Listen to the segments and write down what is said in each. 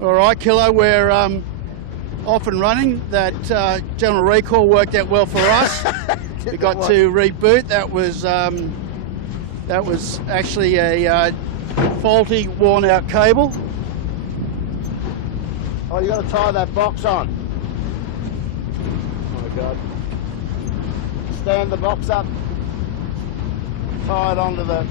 All right, Kilo, we're off and running. That general recall worked out well for us. We got to reboot. That was actually a faulty, worn-out cable. Oh, you got to tie that box on. Oh my God! Stand the box up. Tie it onto the.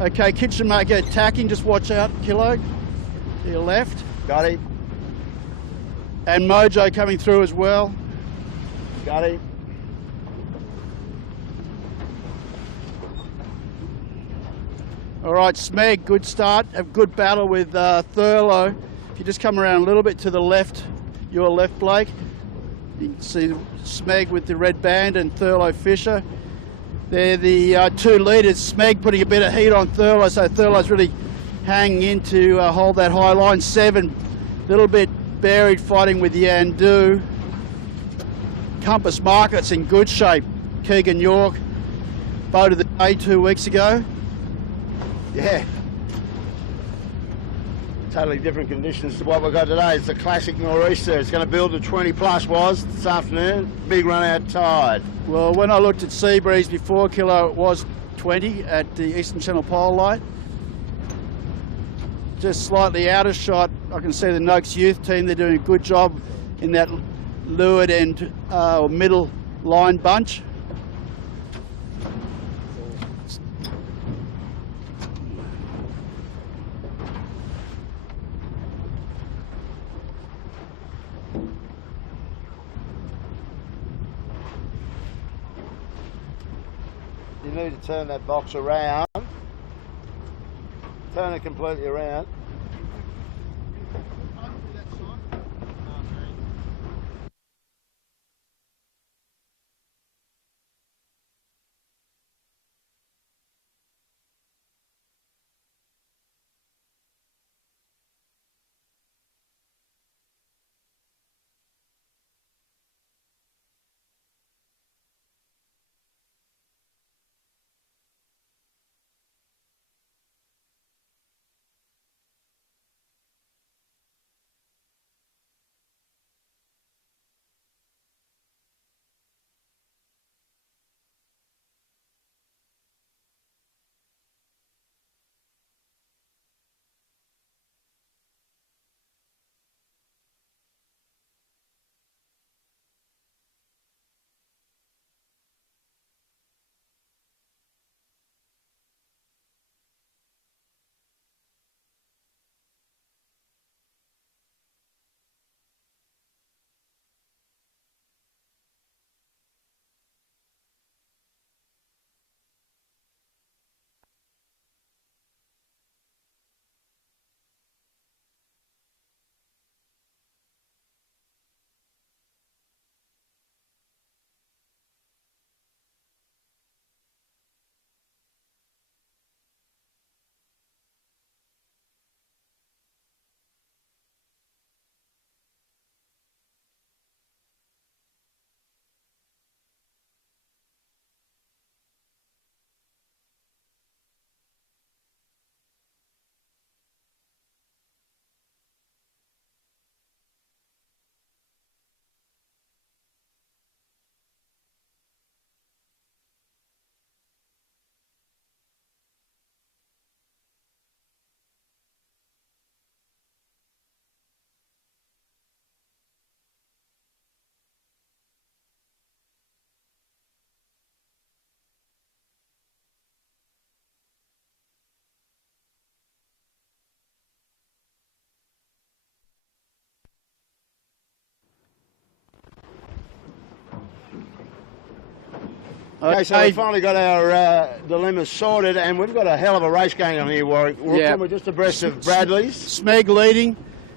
Okay, kitchen maker tacking, just watch out, Kilo, to your left. Got him. And Mojo coming through as well. Got him. All right, Smeg, good start, a good battle with Thurlow. If you just come around a little bit to the left, your left, Blake, you can see Smeg with the red band and Thurlow Fisher. They're the two leaders. Smeg putting a bit of heat on Thurlow, so Thurlow's really hanging in to hold that high line. 7, a little bit buried fighting with Yandu. Compass Market's in good shape. Keegan York, boat of the day 2 weeks ago. Yeah. Totally different conditions to what we've got today. It's a classic nor'easter. It's going to build to 20 plus was this afternoon. Big run out tide. Well, when I looked at sea breeze before, Kilo, it was 20 at the Eastern Channel Pole Light. Just slightly out of shot, I can see the Noakes youth team. They're doing a good job in that leeward and middle line bunch. You need to turn that box around. Turn it completely around. Okay, so we've finally got our dilemmas sorted, and we've got a hell of a race going on here, Warwick. Yeah. We're just abreast of Bradley's. Smeg leading.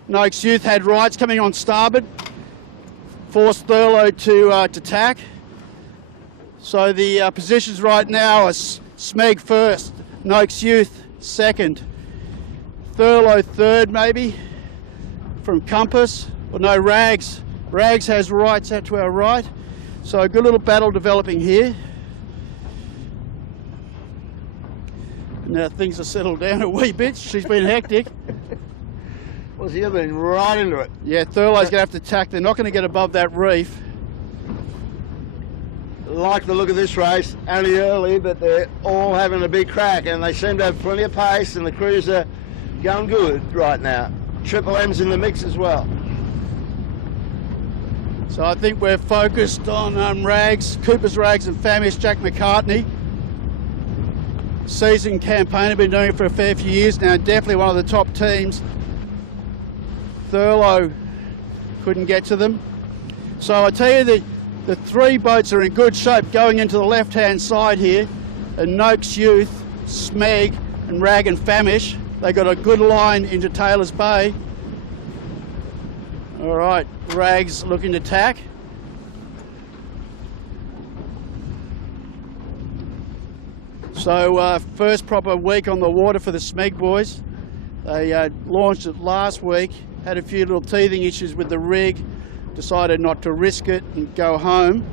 Noakes Youth had rights coming on starboard. Forced Thurlow to tack. So the positions right now are Smeg first, Noakes Youth second, Thurlow third maybe from Compass. Well, no, Rags. Rags has rights out to our right. So a good little battle developing here. Now things are settled down a wee bit. She's been hectic. Well, she's been right into it. Yeah, Thurlow's going to have to tack. They're not going to get above that reef. Like the look of this race, only early, but they're all having a big crack, and they seem to have plenty of pace, and the crews are going good right now. Triple M's in the mix as well. So I think we're focused on Rags, Cooper's Rags and Famish Jack McCartney. Seasoned campaigner, been doing it for a fair few years now, definitely one of the top teams. Thurlow couldn't get to them. So I tell you that the three boats are in good shape going into the left-hand side here. And Noakes Youth, Smeg and Rag and Famish. They got a good line into Taylor's Bay. All right, Rags looking to tack. So first proper week on the water for the Smeg boys. They launched it last week, had a few little teething issues with the rig, decided not to risk it and go home.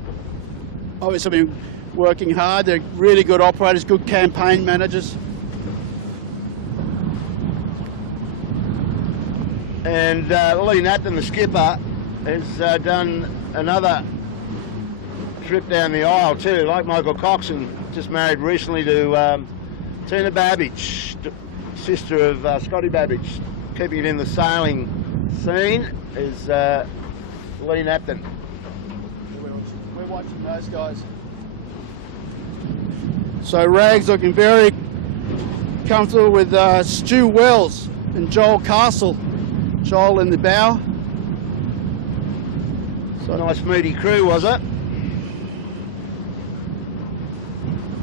Obviously been working hard. They're really good operators, good campaign managers. And Lee Nathan, the skipper, has done another trip down the aisle too, like Michael Coxon, just married recently to Tina Babbage, sister of Scotty Babbage. Keeping it in the sailing scene is Lee Napton. We're watching those guys. So Rags looking very comfortable with Stu Wells and Joel Castle. Joel in the bow. So nice meaty crew, was it?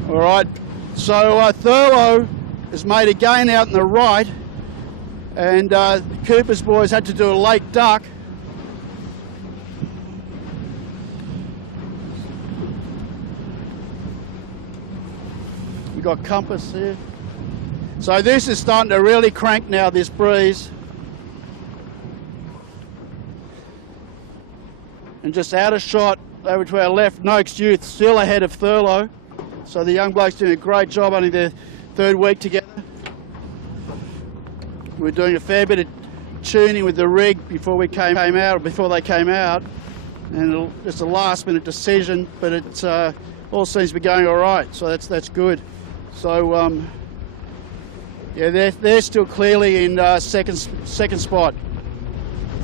All right, so Thurlow has made a gain out in the right, and Cooper's boys had to do a late duck. We've got compass here. So this is starting to really crank now, this breeze. And just out of shot over to our left, Noakes Youth still ahead of Thurlow. So the young blokes doing a great job, only their third week together. We're doing a fair bit of tuning with the rig before we came out, or before they came out. And it's a last minute decision, but it all seems to be going all right, so that's good. So yeah, they're still clearly in second spot.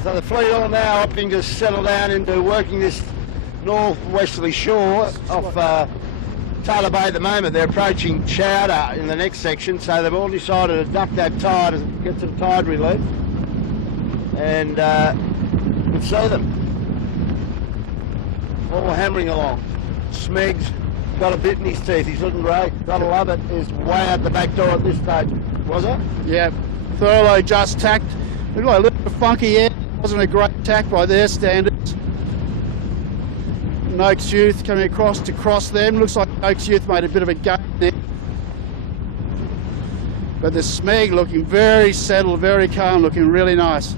So the fleet all now opting to settle down into working this northwesterly shore off Taylor Bay at the moment. They're approaching Chowder in the next section, so they've all decided to duck that tide and get some tide relief. And we'll see them all hammering along. Smeg's got a bit in his teeth. He's looking great. Gotta love it. Is way out the back door at this stage. Was it? Yeah. Thurlow just tacked. Looked like a little bit funky air. Wasn't a great tack by their standards. Noakes Youth coming across to cross them. Looks like Noakes Youth made a bit of a gain there. But the Smeg looking very settled, very calm, looking really nice.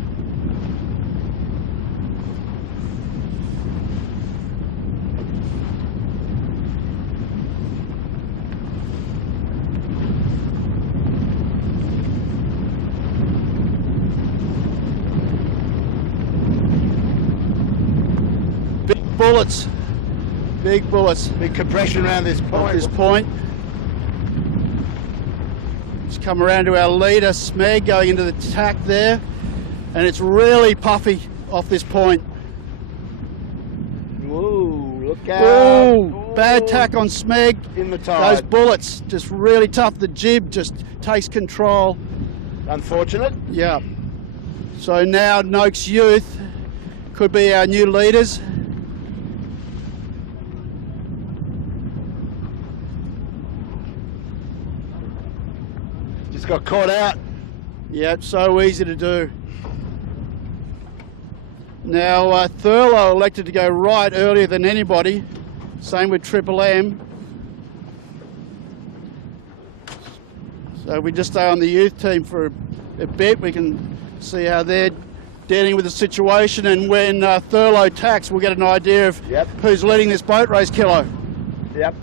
Big bullets. Big bullets. Big compression around this point. At this point. Just come around to our leader, Smeg, going into the tack there. And it's really puffy off this point. Whoa, look out. Ooh, bad tack on Smeg. In the tide. Those bullets, just really tough. The jib just takes control. Unfortunate. Yeah. So now Noakes Youth could be our new leaders. Just got caught out. Yeah, it's so easy to do. Now Thurlow elected to go right earlier than anybody. Same with Triple M. So we just stay on the youth team for a bit. We can see how they're dealing with the situation, and when Thurlow tacks, we'll get an idea of who's leading this boat race, Kilo. Yep.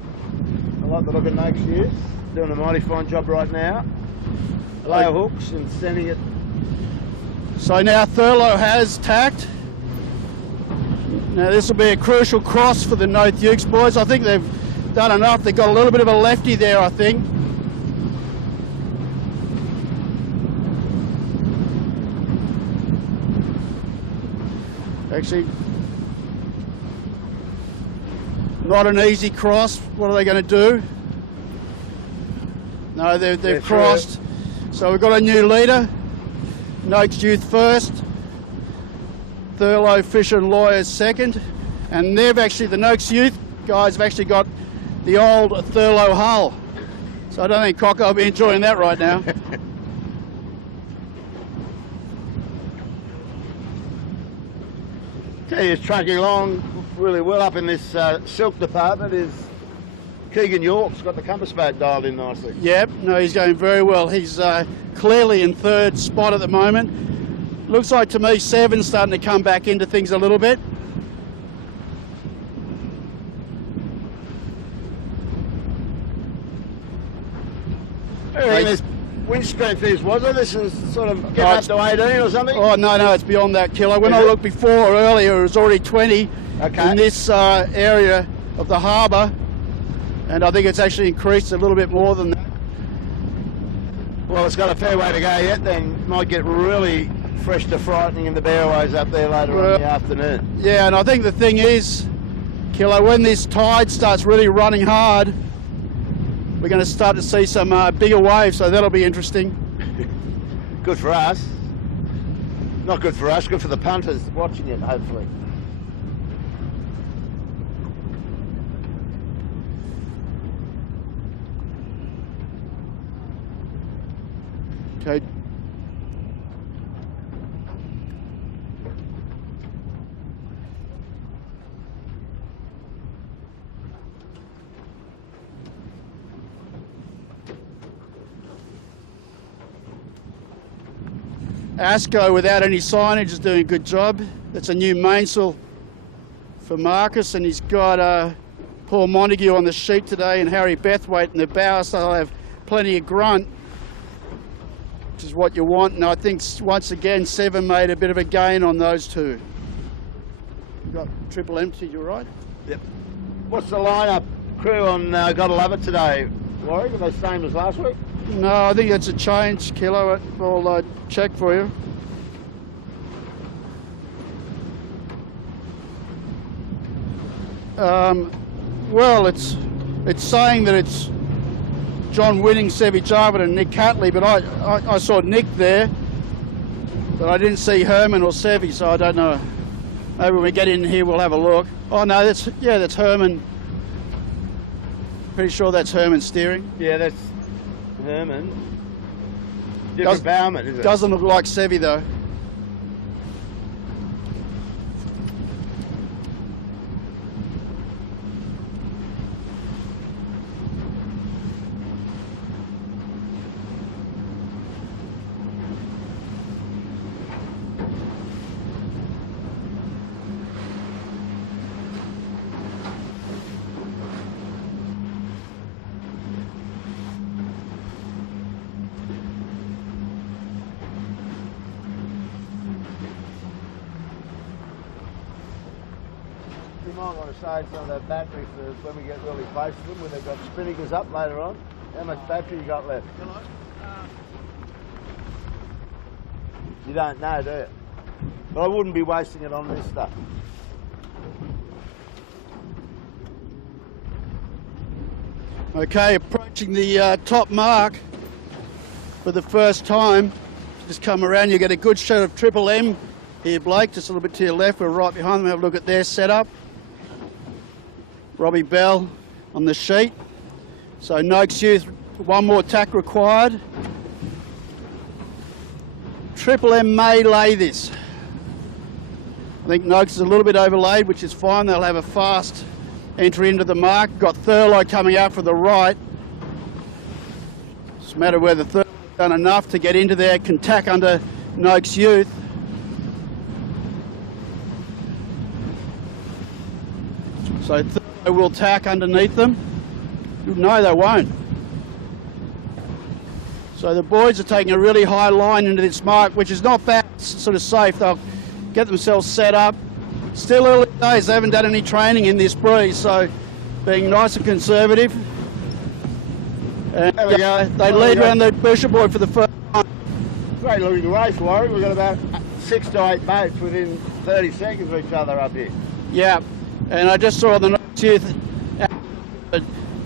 I like the look of Noakes Youth. doing a mighty fine job right now. Low hooks and sending it. So now Thurlow has tacked. Now this will be a crucial cross for the No Thukes boys. I think they've done enough. They've got a little bit of a lefty there, I think. Actually, not an easy cross. What are they going to do? No, they've crossed. So we've got a new leader. Noakes Youth first. Thurlow Fisher Lawyers second. And they've actually, the Noakes Youth guys have actually got the old Thurlow hull. So I don't think Cocker will be enjoying that right now. Okay, he's tracking along really well up in this silk department. Is Keegan York's got the compass boat dialed in nicely. Yep, no, he's going very well. He's clearly in third spot at the moment. Looks like to me Seven's starting to come back into things a little bit. I think this wind strength is, was it? This is sort of getting up to 18 or something? Oh, no, it's beyond that, Killer. When I looked before earlier, it was already 20 in this area of the harbour, and I think it's actually increased a little bit more than that. Well, it's got a fair way to go yet, then might get really fresh to frightening in the Bearways up there later on in the afternoon. Yeah, and I think the thing is, Killer, when this tide starts really running hard, we're going to start to see some bigger waves, so that'll be interesting. Good for us. Not good for us, good for the punters watching it, hopefully. Okay. Asco, without any signage, is doing a good job. That's a new mainsail for Marcus, and he's got Paul Montague on the sheet today and Harry Bethwaite in the bow, so they'll have plenty of grunt, which is what you want. And I think once again Seven made a bit of a gain on those two. You've got triple empty, you're right? Yep. What's the lineup crew on Gotta Love It today, Laurie? Are they the same as last week? No, I think it's a change, Kilo. I'll check for you. Well, it's saying that it's John Winning, Sevi Jarvin and Nick Catley, but I saw Nick there, but I didn't see Herman or Sevi, so I don't know. Maybe when we get in here we'll have a look. Oh no, that's Herman. Pretty sure that's Herman steering. Yeah, that's Herman. Different bowman, is it? Doesn't look like Sevi though. You might want to save some of that battery for when we get really close to them, when they've got spinnakers up later on. How much battery you got left? Hello? You don't know, do you? But I wouldn't be wasting it on this stuff. Okay, approaching the top mark for the first time. Just come around, you get a good shot of Triple M here, Blake, just a little bit to your left. We're right behind them. Have a look at their setup. Robbie Bell on the sheet. So Noakes Youth, one more tack required. Triple M may lay this. I think Noakes is a little bit overlaid, which is fine. They'll have a fast entry into the mark. Got Thurlow coming out for the right. It's a matter of whether Thurlow's done enough to get into there, can tack under Noakes Youth. So Thurlow will tack underneath them. No, they won't. So the boys are taking a really high line into this mark, which is not bad, it's sort of safe. They'll get themselves set up. Still early days, they haven't done any training in this breeze, so being nice and conservative. And There we go. they lead around the Fisher Boy for the first time. Great looking race, Warwick. We've got about 6 to 8 boats within 30 seconds of each other up here. Yeah, and I just saw the Knox Youth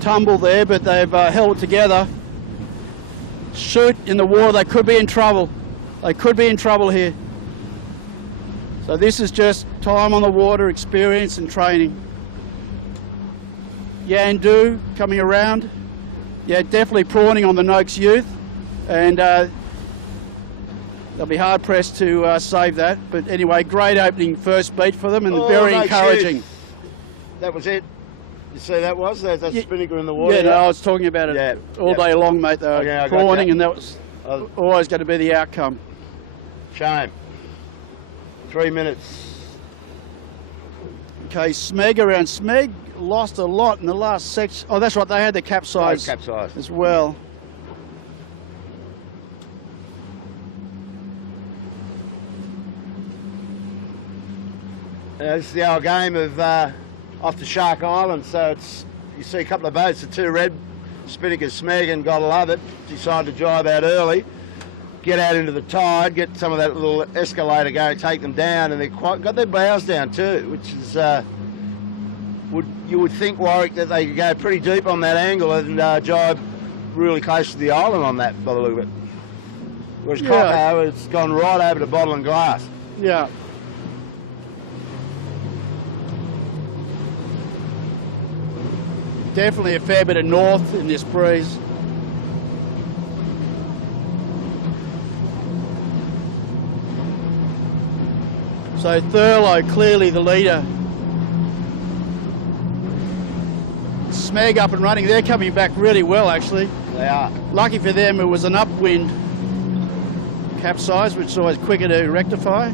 tumble there, but they've held it together. Shoot in the water, they could be in trouble. They could be in trouble here. So this is just time on the water, experience and training. Yandu coming around. Yeah, definitely prawning on the Knox Youth, and they'll be hard pressed to save that. But anyway, great opening first beat for them, and very encouraging. That was it. You see that was? There's that spinnaker in the water. Yeah, no, I was talking about it all day long, mate. They were prawning, and that was always going to be the outcome. Shame. 3 minutes. Okay, Smeg around. Smeg lost a lot in the last section. Oh, that's right, they had the capsize as well. This is the old game of off the Shark Island, so it's, you see a couple of boats, the two red spinnakers, Smeg and Gotta Love It, decided to drive out early, get out into the tide, get some of that little escalator going, take them down, and they got their bows down too, which is, you would think, Warwick, that they could go pretty deep on that angle and jibe really close to the island on that, by the look of it. Whereas Coco, it's gone right over to bottle and glass. Yeah. Definitely a fair bit of north in this breeze. So Thurlow clearly the leader. Smeg up and running. They're coming back really well, actually. They are. Lucky for them, it was an upwind capsize, which is always quicker to rectify.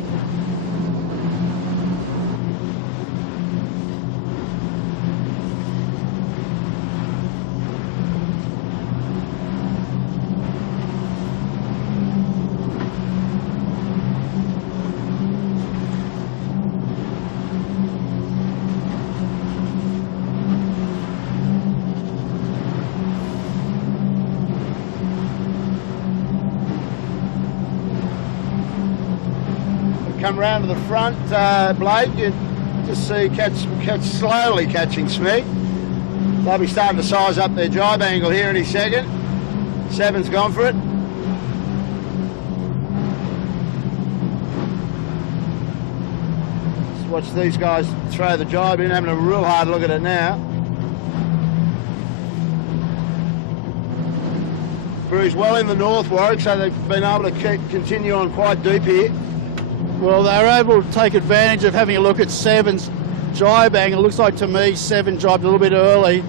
Come round to the front, Blake, you just see slowly catching Smeg. They'll be starting to size up their jibe angle here any second. Seven's gone for it. Just watch these guys throw the jibe in, having a real hard look at it now. Brew's well in the north, Warwick, so they've been able to continue on quite deep here. Well, they were able to take advantage of having a look at Seven's jibe angle. It looks like to me Seven jibed a little bit early.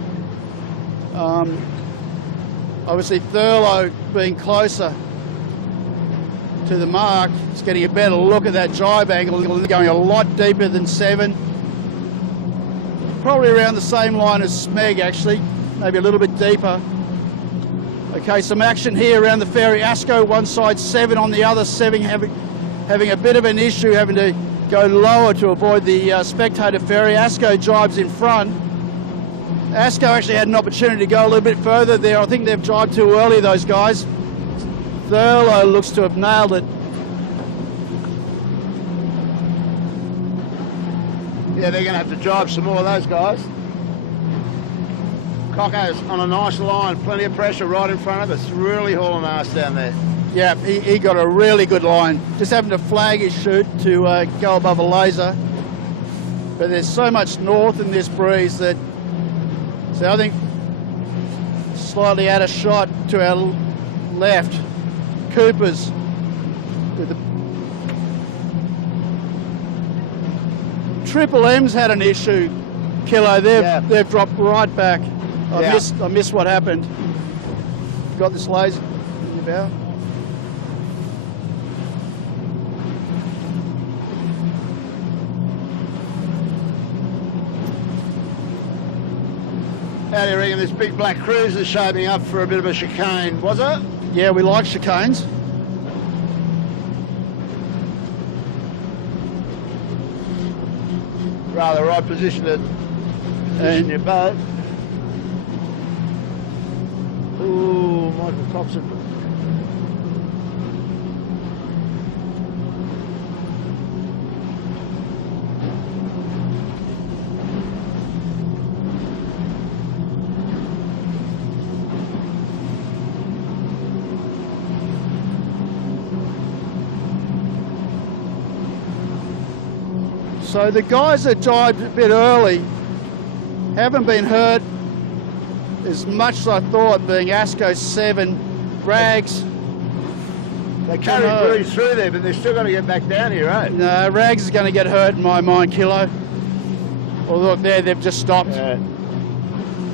Obviously Thurlow being closer to the mark is getting a better look at that jibe angle, going a lot deeper than Seven. Probably around the same line as Smeg actually, maybe a little bit deeper. Okay, some action here around the ferry. Asco one side, Seven on the other, Seven having a bit of an issue, having to go lower to avoid the spectator ferry. Asco jibes in front. Asco actually had an opportunity to go a little bit further there. I think they've jibed too early, those guys. Thurlow looks to have nailed it. Yeah, they're going to have to jibe some more of those guys. Coco's on a nice line, plenty of pressure right in front of us, really hauling ass down there. Yeah, he got a really good line. Just having to flag his shoot to go above a laser. But there's so much north in this breeze that, so I think slightly out of shot to our left. Cooper's with the Triple M's had an issue. Kilo, they've dropped right back. I missed what happened. Got this laser in your bow. How do you reckon this big black cruiser's shaping up for a bit of a chicane, was it? Yeah, we like chicanes. Rather right position And your boat. Ooh, Michael Coxon. so the guys that dived a bit early haven't been hurt as much as I thought, being Asco 7, Rags. They carried Breeze through there, but they're still going to get back down here, right? No, Rags is going to get hurt in my mind, Kilo. Oh, look there, they've just stopped. Yeah.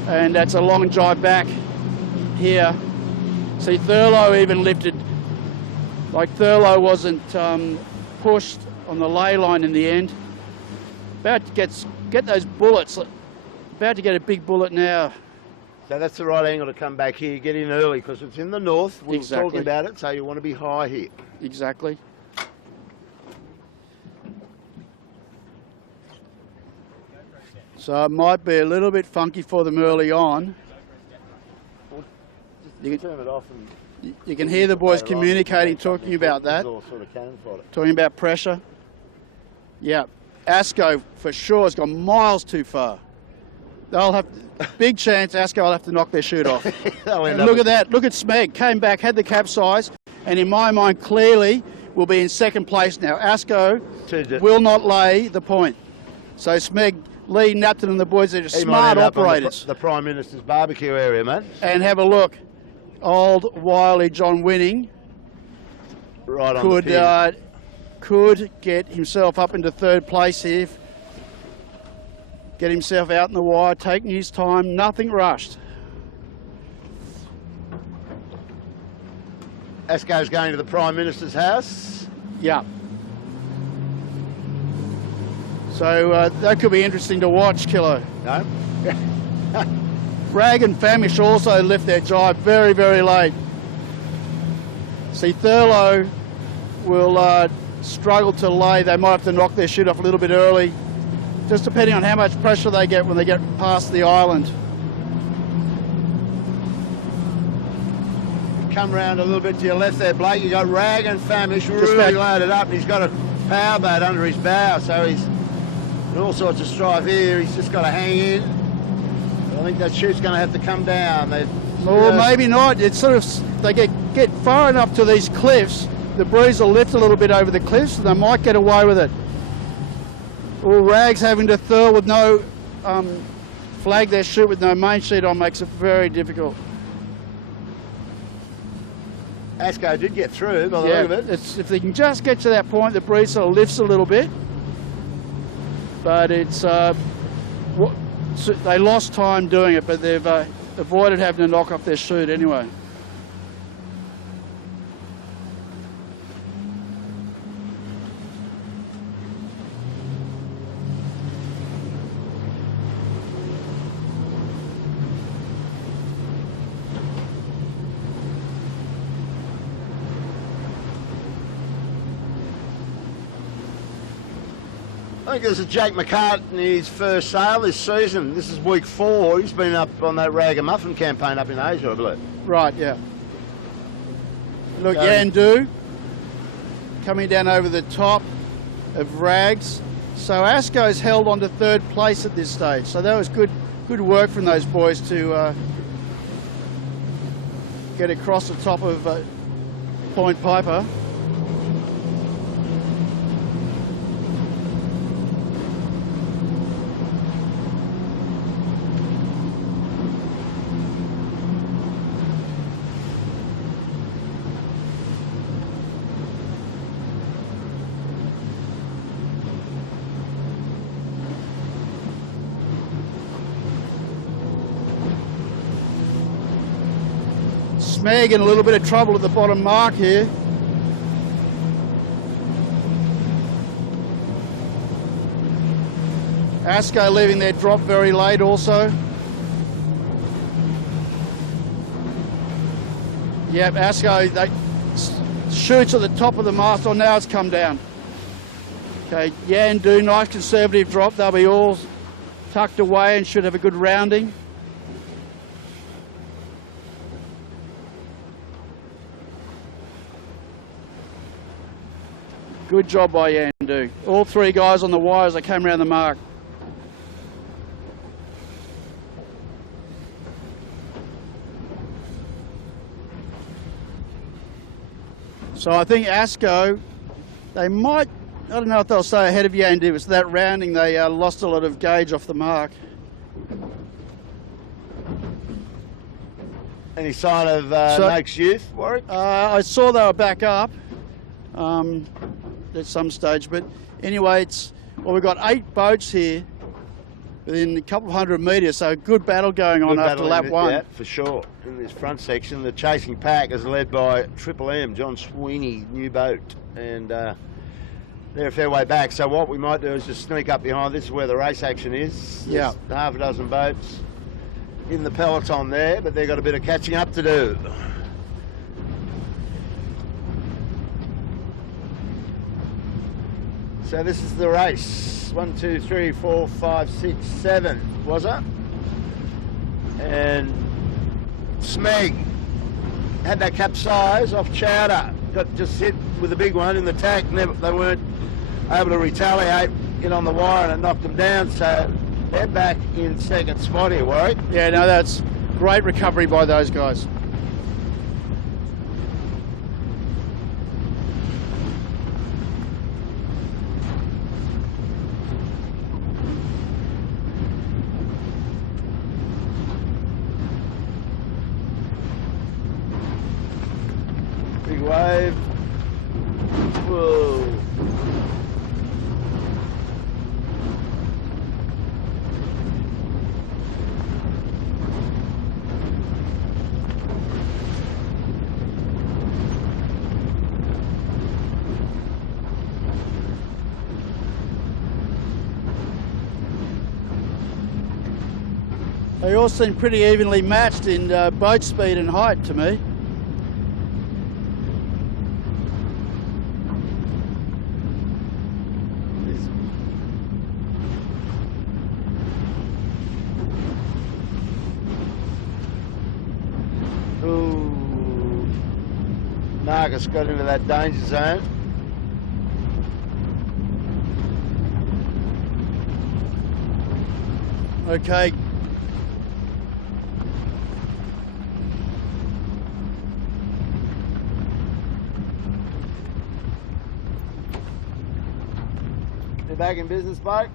And that's a long drive back here. See, Thurlow even lifted, like Thurlow wasn't pushed on the ley line in the end. About to get those bullets, about to get a big bullet now. So that's the right angle to come back here, get in early, because it's in the north. We were talking about it, so you want to be high here. Exactly. So it might be a little bit funky for them early on. You can turn it off and you can hear the boys communicating, talking about that, sort of cannon fodder. talking about pressure. Yeah, Asco for sure has gone miles too far. They'll have big chance Asco will have to knock their chute off. And look at that, look at Smeg, came back, had the capsize, and in my mind clearly will be in second place now. Asco will not lay the point. So Smeg, Lee, Napton and the boys are just smart operators. The Prime Minister's barbecue area, mate. And have a look, old wily John Winning right on could get himself up into third place here. Get himself out in the wire, taking his time, nothing rushed. Asco's going to the Prime Minister's house. Yeah. So that could be interesting to watch, Kilo. No? Rag and Famish also left their jibe very, very late. See, Thurlow will struggle to lay. They might have to knock their chute off a little bit early, just depending on how much pressure they get when they get past the island. Come round a little bit to your left there, Blake. You've got Rag and Famish really loaded up, and he's got a power boat under his bow, so he's in all sorts of strife here. He's just got to hang in. I think that chute's going to have to come down. Or maybe not. It's sort of, they get far enough to these cliffs, the breeze will lift a little bit over the cliffs, and they might get away with it. Or Rags having to thurl with no, flag their chute with no main sheet on makes it very difficult. Asco did get through by the look of it. If they can just get to that point, the breeze sort of lifts a little bit. But it's, they lost time doing it, but they've avoided having to knock off their chute anyway. I think this is Jake McCartney's first sail this season. This is week 4. He's been up on that ragamuffin campaign up in Asia, I believe. Right, yeah. Look, Yandu coming down over the top of Rags. So Asco's held on to third place at this stage. So that was good work from those boys to get across the top of Point Piper. Smeg in a little bit of trouble at the bottom mark here. Asco leaving their drop very late also. Yep, Asco, they shoots at the top of the mast. Oh, now it's come down. Okay, Yandu, nice conservative drop. They'll be all tucked away and should have a good rounding. Good job by Yandu. All three guys on the wire as they came around the mark. So I think Asco, they might, I don't know if they'll stay ahead of Yandu. It's that rounding, they lost a lot of gauge off the mark. Any sign of Nake's youth, Warwick? I saw they were back up at some stage, but anyway, we've got 8 boats here within a couple of 100 metres, so good battle going on after lap 1. Yeah, for sure. In this front section, the chasing pack is led by Triple M, John Sweeney, new boat, and they're a fair way back. So what we might do is just sneak up behind. This is where the race action is. Yeah. There's half a dozen boats in the peloton there, but they've got a bit of catching up to do. So this is the race. 1, 2, 3, 4, 5, 6, 7, was it? And Smeg had that capsize off Chowder. Got just hit with a big one in the tack. They weren't able to retaliate, get on the wire, and it knocked them down. So they're back in second spot here, Warwick. Yeah, no, that's great recovery by those guys. Big wave. Whoa. They all seem pretty evenly matched in boat speed and height to me. Ooh. Marcus got into that danger zone. Okay. They're back in business, bloke.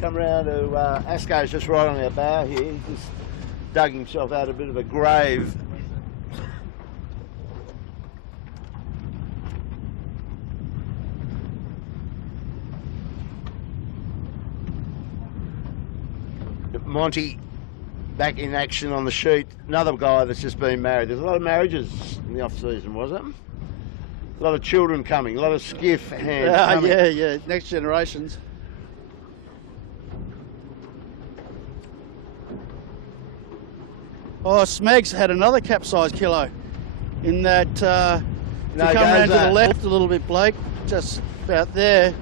Come round to Asco's just right on our bow here. He just dug himself out a bit of a grave. Monty back in action on the sheet. Another guy that's just been married. There's a lot of marriages in the off season, was it? A lot of children coming, a lot of skiff hands coming. Yeah, next generations. Oh, Smeg's had another capsized kilo in that, if you come around to the left a little bit, Blake, just about there.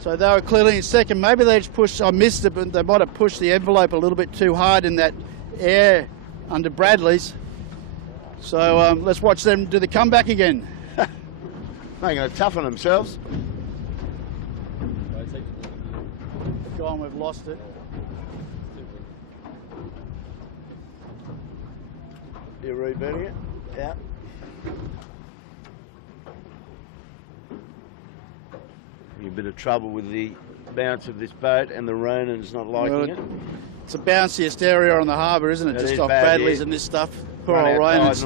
So they were clearly in second. Maybe they just pushed, I missed it, but they might have pushed the envelope a little bit too hard in that air under Bradley's. So let's watch them do the comeback again. They're going to toughen themselves. Go on, we've lost it. You're rebooting it? Yeah. You're a bit of trouble with the bounce of this boat, and the Ronan's not liking it. It's the bounciest area on the harbour, isn't it? Just off Bradley's and this stuff. Poor old Ronan's.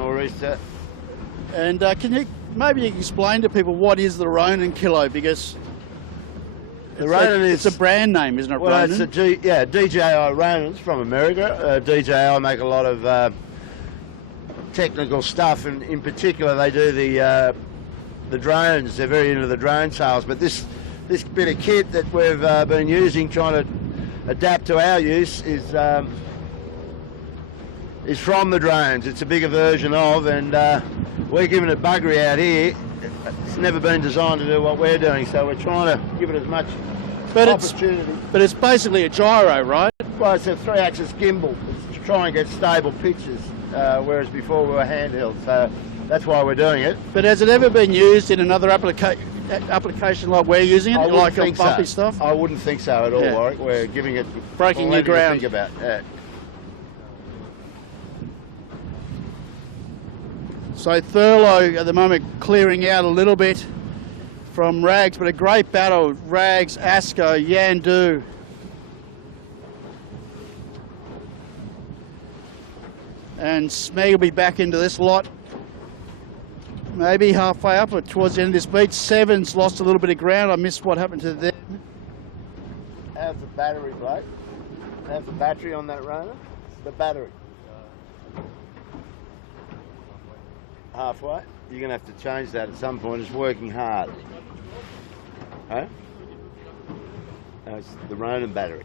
And can you maybe explain to people what is the Ronan kilo, because the Ronan it's a brand name, isn't it? Well, Ronan? it's DJI Ronan's from America. DJI make a lot of technical stuff, and in particular they do the drones. They're very into the drone sales, but this bit of kit that we've been using, trying to adapt to our use, is is from the drones. It's a bigger version of, and we're giving it buggery out here. It's never been designed to do what we're doing, so we're trying to give it as much opportunity. But it's basically a gyro, right? Well, it's a 3-axis gimbal. It's to try and get stable pitches, whereas before we were handheld, so that's why we're doing it. But has it ever been used in another application like we're using it, like on bumpy stuff? I wouldn't think so at all, Yeah. Warwick. We're giving it breaking new ground. Think about. Yeah. So Thurlow at the moment clearing out a little bit from Rags, but a great battle. Rags, Asco, Yandu. And Smeg will be back into this lot. Maybe halfway up or towards the end of this beat. Seven's lost a little bit of ground. I missed what happened to them. How's the battery, bloke? How's the battery on that runner? The battery. Halfway? You're going to have to change that at some point. It's working hard. Huh? No, it's the Ronin battery.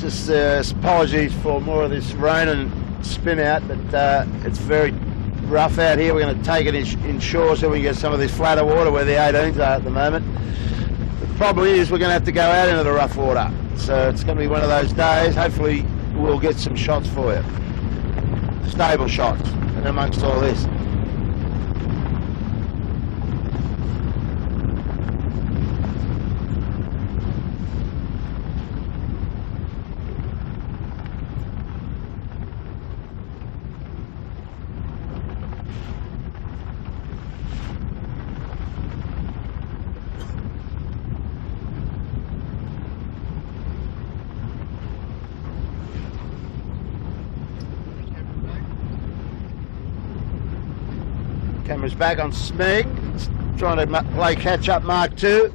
Just apologies for more of this rain and spin out, but it's very rough out here. We're going to take it inshore so we can get some of this flatter water where the 18s are at the moment. The problem is we're going to have to go out into the rough water, so it's going to be one of those days. Hopefully we'll get some shots for you, stable shots, and amongst all this. Camera's back on Smeg, trying to play catch up Mark 2.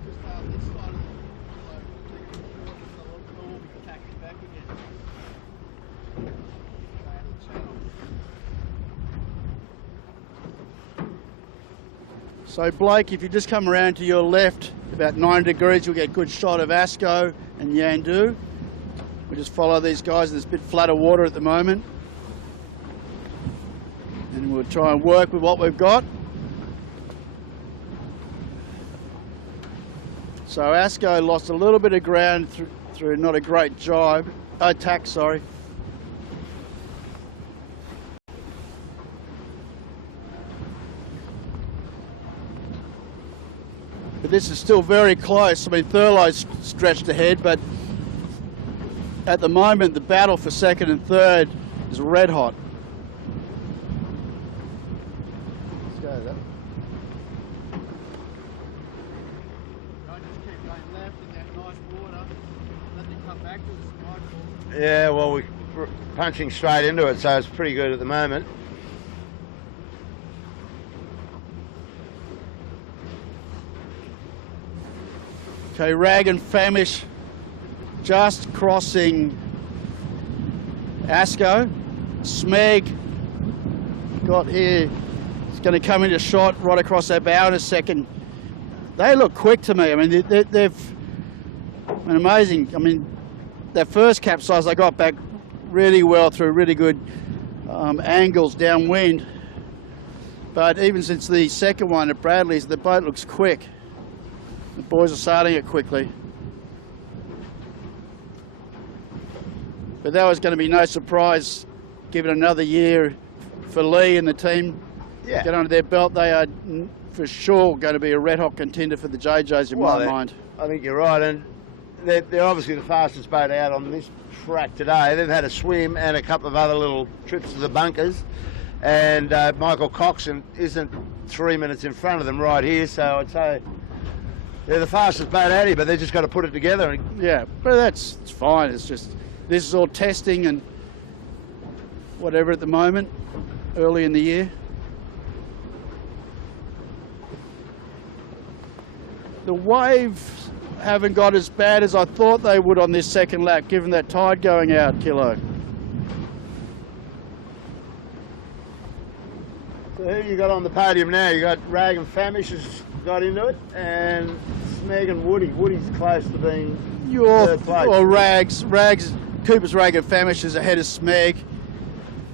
So Blake, if you just come around to your left, about 9 degrees, you'll get a good shot of Asco and Yandu. We just follow these guys. There's a bit flatter water at the moment. And we'll try and work with what we've got. So Asco lost a little bit of ground through not a great attack, sorry. But this is still very close. I mean, Thurlow's stretched ahead, but at the moment, the battle for second and third is red hot. Yeah, well, we're punching straight into it, so it's pretty good at the moment. Okay, Rag and Famish just crossing Asco. Smeg got here. It's going to come into shot right across our bow in a second. They look quick to me. I mean, they've been amazing. I mean, their first capsize, they got back really well through really good angles downwind. But even since the second one at Bradley's, the boat looks quick. The boys are starting it quickly. But that was going to be no surprise, given another year for Lee and the team Yeah. get under their belt, they are for sure going to be a red-hot contender for the JJs in my mind. I think you're right, and they're obviously the fastest boat out on this track today. They've had a swim and a couple of other little trips to the bunkers, and Michael Coxon isn't 3 minutes in front of them right here, so I'd say they're the fastest boat out here, but they've just got to put it together. Yeah, but it's fine. It's just, this is all testing and whatever at the moment, early in the year. The waves haven't got as bad as I thought they would on this second lap, given that tide going out, Kilo. So who you got on the podium now? You got Rag and Famish has got into it, and Smeg and Woody. Woody's close to being third place. Well, Cooper's Rag and Famish is ahead of Smeg.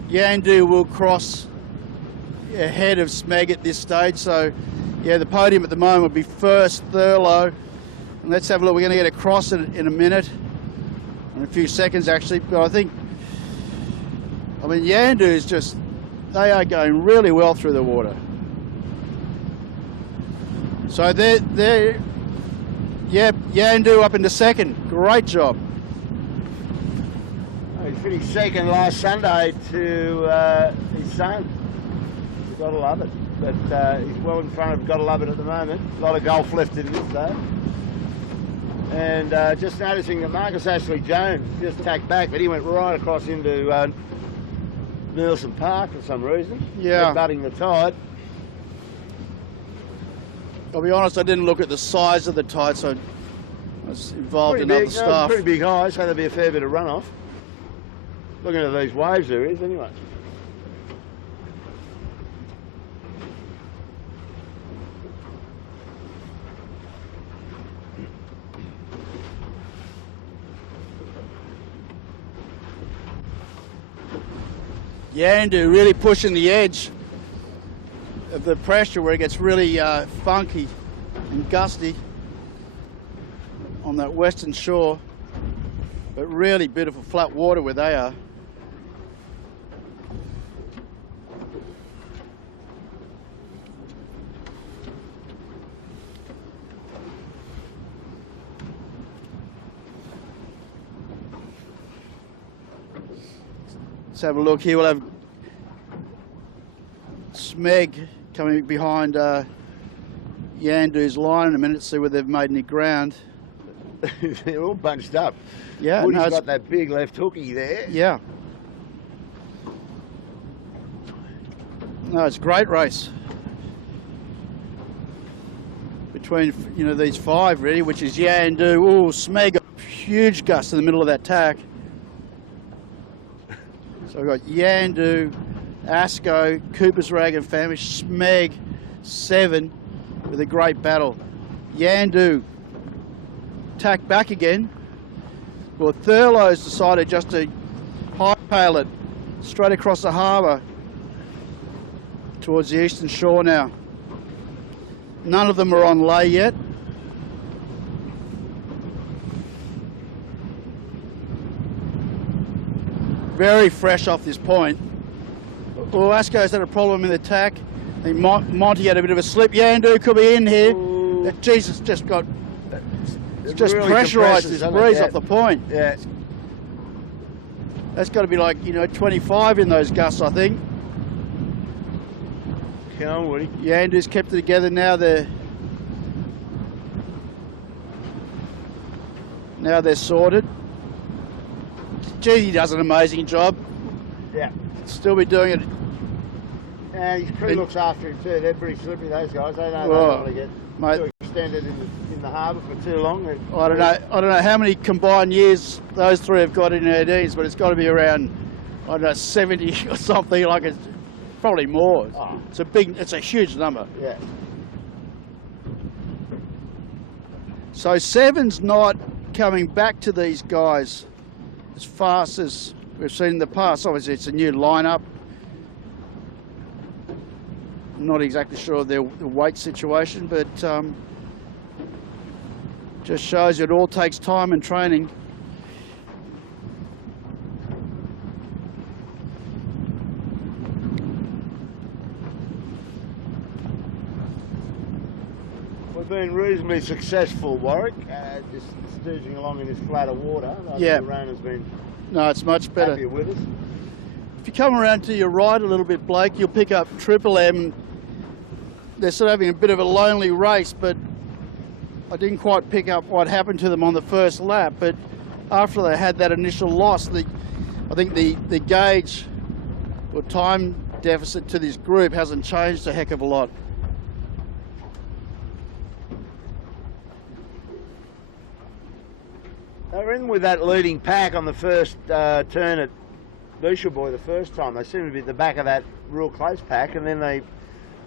Yandu will cross ahead of Smeg at this stage, so yeah, the podium at the moment will be first Thurlow. And let's have a look, we're going to get across it in a minute, in a few seconds actually, but I mean Yandu is just, they are going really well through the water. So they're Yandu up into second, great job. He finished second last Sunday to his son. You've got to love it. But he's well in front of Gotta Love It at the moment. A lot of golf left in this though. And just noticing that Marcus Ashley Jones just tacked back, but he went right across into Nielsen Park for some reason. Yeah. Butting the tide. I'll be honest, I didn't look at the size of the tide, so I was involved in other stuff. Pretty big high, so there'll be a fair bit of runoff. Looking at these waves there is anyway. Yandu really pushing the edge of the pressure where it gets really funky and gusty on that western shore, but really beautiful flat water where they are. Let's have a look here. We'll have Smeg coming behind Yandu's line in a minute, see whether they've made any ground. They're all bunched up. Yeah, Woody's got that big left hooky there. Yeah. No, it's a great race between these five really, which is Yandu. Oh, Smeg, huge gust in the middle of that tack. So we've got Yandu, Asco, Cooper's Rag and Famish, Smeg, 7 with a great battle. Yandu tack back again. Well, Thurlow's decided just to hightail it straight across the harbour towards the eastern shore now. None of them are on lay yet. Very fresh off this point. Well, Asco's had a problem in the tack. I think Monty had a bit of a slip. Yandu could be in here. Jesus, just really pressurised this breeze off the point. Yeah. That's got to be like 25 in those gusts, I think. Come on, Woody. Yandu's kept it together now. They're sorted. Gee, he does an amazing job. Yeah. Still be doing it. And his crew looks after him too. They're pretty slippery, those guys. They don't want to get too extended in the harbour for too long. I don't know how many combined years those three have got in their Ds, but it's got to be around 70 or something. Like it's probably more. Oh. It's a huge number. Yeah. So 7's not coming back to these guys as fast as we've seen in the past. Obviously it's a new lineup. I'm not exactly sure of the weight situation, but just shows you it all takes time and training. We've been reasonably successful, Warwick, just stooging along in this flatter water. Yeah. The rain has been No, it's much better. happy with us. If you come around to your right a little bit, Blake, you'll pick up Triple M. They're sort of having a bit of a lonely race, but I didn't quite pick up what happened to them on the first lap. But after they had that initial loss, I think the gauge or time deficit to this group hasn't changed a heck of a lot. They were in with that leading pack on the first turn at Boucherbois the first time. They seemed to be at the back of that real close pack, and then I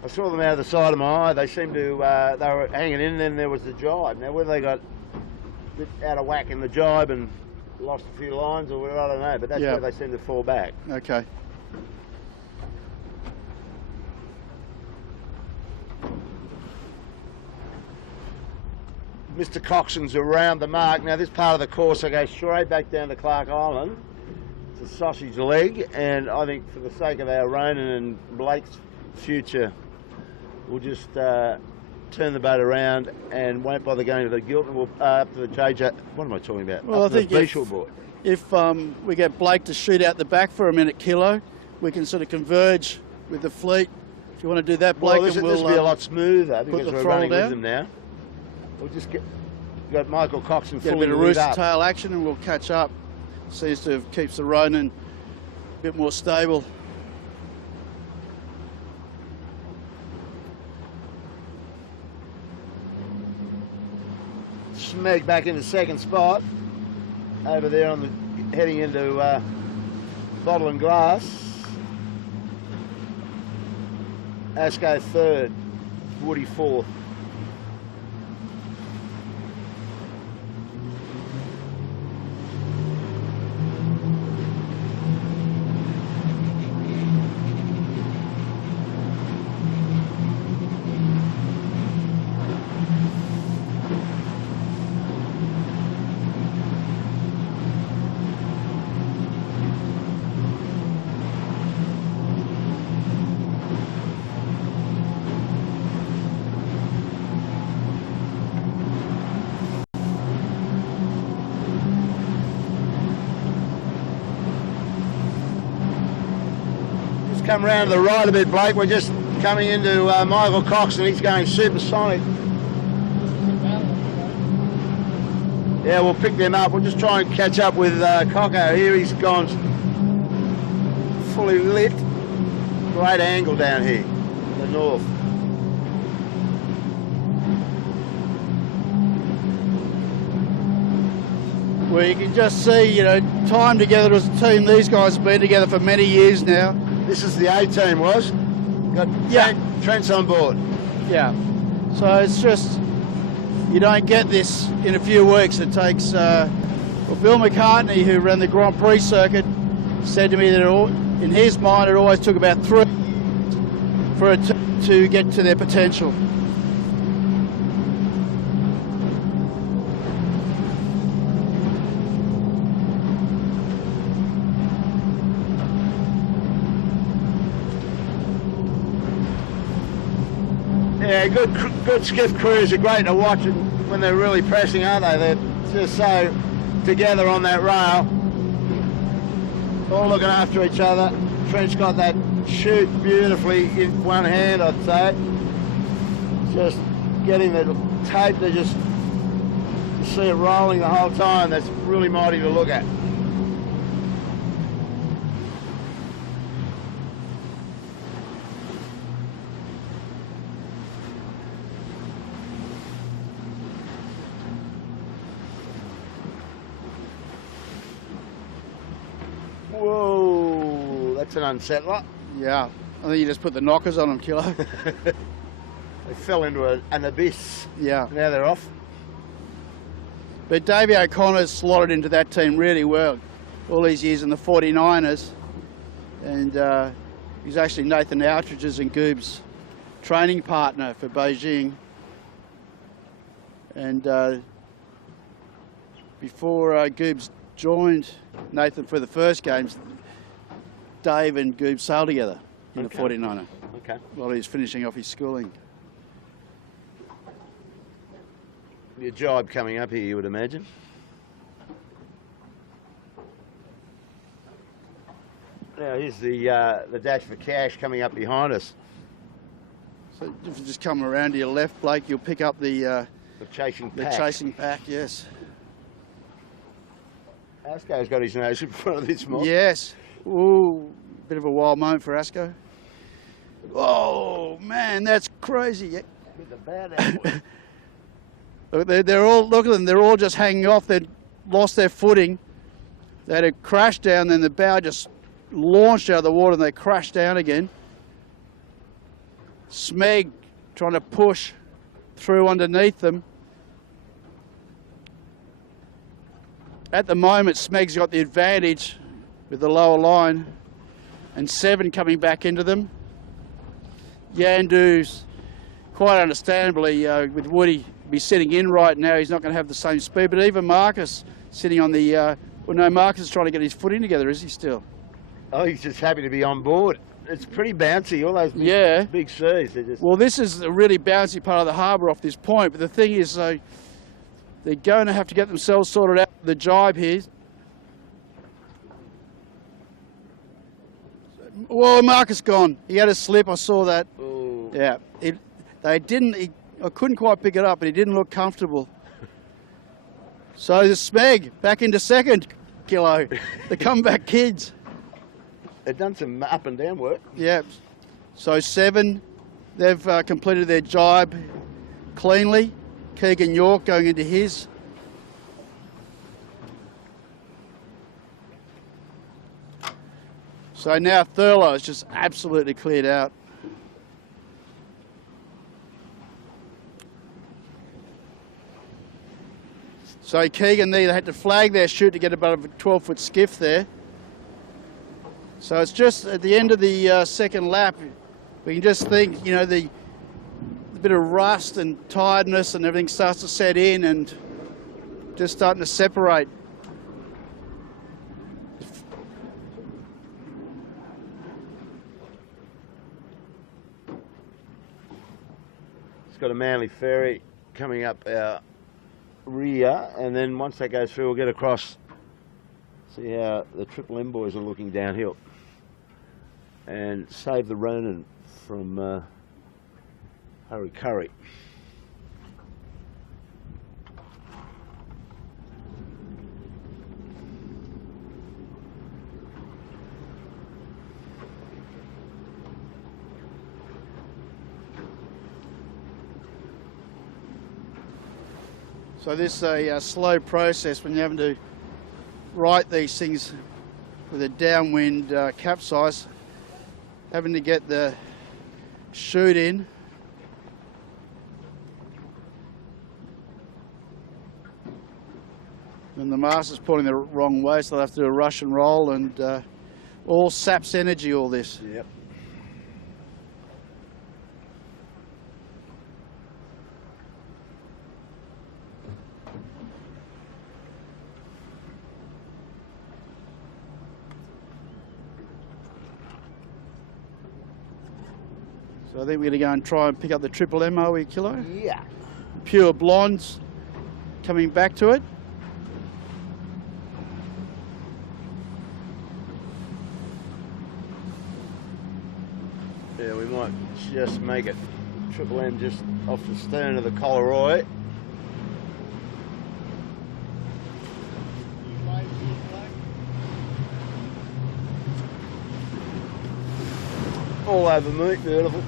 saw them out of the side of my eye. They seemed to, they were hanging in, and then there was the jibe. Now whether they got a bit out of whack in the jibe and lost a few lines or whatever, I don't know, but that's where they seemed to fall back. Okay. Mr. Coxon's around the mark. Now this part of the course I go straight back down to Clark Island. It's a sausage leg, and I think for the sake of our Ronan and Blake's future, we'll just turn the boat around and won't bother going to the Gilton. We'll up to the JJ. What am I talking about? Well, up I think if we get Blake to shoot out the back for a minute, Kilo, we can sort of converge with the fleet. If you want to do that, Blake, well, this will be a lot smoother because we're running with them now. We'll just got Michael Coxon get a fully bit of lit rooster up. tail action, and we'll catch up. Seems to have keeps the Ronan a bit more stable. Smeg back into second spot over there on the heading into Bottle and Glass. Asco third, Woody fourth. Come round to the right a bit, Blake. We're just coming into Michael Coxon. He's going supersonic. Yeah, we'll pick them up. We'll just try and catch up with Coco here. He's gone fully lit. Great angle down here, the north. Where you can just see, you know, time together as a team. These guys have been together for many years now. This is the A team, was? Got Trent's on board. Yeah. So it's just, you don't get this in a few weeks. It takes, well, Bill McCartney, who ran the Grand Prix circuit, said to me that in his mind it always took about 3 years for a team to get to their potential. Yeah, good skiff crews are great to watch when they're really pressing, aren't they? They're just so together on that rail, all looking after each other. Trent's got that chute beautifully in one hand, I'd say. Just getting the tape to just see it rolling the whole time. That's really mighty to look at. Whoa, that's an unsettler. Yeah, I think you just put the knockers on them, Kilo. They fell into an abyss. Yeah. Now they're off. But Davey O'Connor's slotted into that team really well all these years in the 49ers. And he's actually Nathan Outridge's and Goob's training partner for Beijing. And before Goob's joined Nathan for the first games, Dave and Goob sailed together in the 49er. Okay. While he was finishing off his schooling. your jibe coming up here, you would imagine. Now here's the dash for cash coming up behind us. So if you just come around to your left, Blake, you'll pick up the chasing pack. The chasing pack, yes. Asco's got his nose in front of this mob. Yes. Ooh, bit of a wild moment for Asco. Oh man, that's crazy. With the bad apple. Look, they're all, look at them, they're all just hanging off. They'd lost their footing. They had a crash down, then the bow just launched out of the water and they crashed down again. Smeg trying to push through underneath them. At the moment, Smeg's got the advantage with the lower line, and 7 coming back into them. Yandu's, quite understandably, with Woody be sitting in right now, he's not going to have the same speed, but even Marcus sitting on the, well no, Marcus is trying to get his footing together, is he still? Oh, he's just happy to be on board. It's pretty bouncy, all those big seas. Just... Well, this is a really bouncy part of the harbour off this point, but the thing is, they're going to have to get themselves sorted out with the jibe here. Whoa, Marcus gone. He had a slip, I saw that. Ooh. Yeah, I couldn't quite pick it up, but he didn't look comfortable. So the Smeg back into second, Kilo, the comeback kids. They've done some up and down work. Yeah, so 7, they've completed their jibe cleanly. Keegan York going into his. So now Thurlow is just absolutely cleared out. So Keegan there, they had to flag their shoot to get above a 12-foot skiff there. So it's just at the end of the second lap, we can just think, you know, the bit of rust and tiredness and everything starts to set in and just starting to separate. It's got a Manly ferry coming up our rear, and then once that goes through, we'll get across, see how the Triple M boys are looking downhill, and save the Ronin from Hurry Curry. So this is a slow process when you're having to right these things with a downwind capsize, having to get the chute in. And the master's pulling the wrong way, so they'll have to do a rush and roll, and all saps energy, all this. Yep. So I think we're going to go and try and pick up the Triple M, are we, Kilo? Yeah. Pure Blondes coming back to it. Yeah, we might just make it Triple M just off the stern of the Coleroy. All over me, beautiful.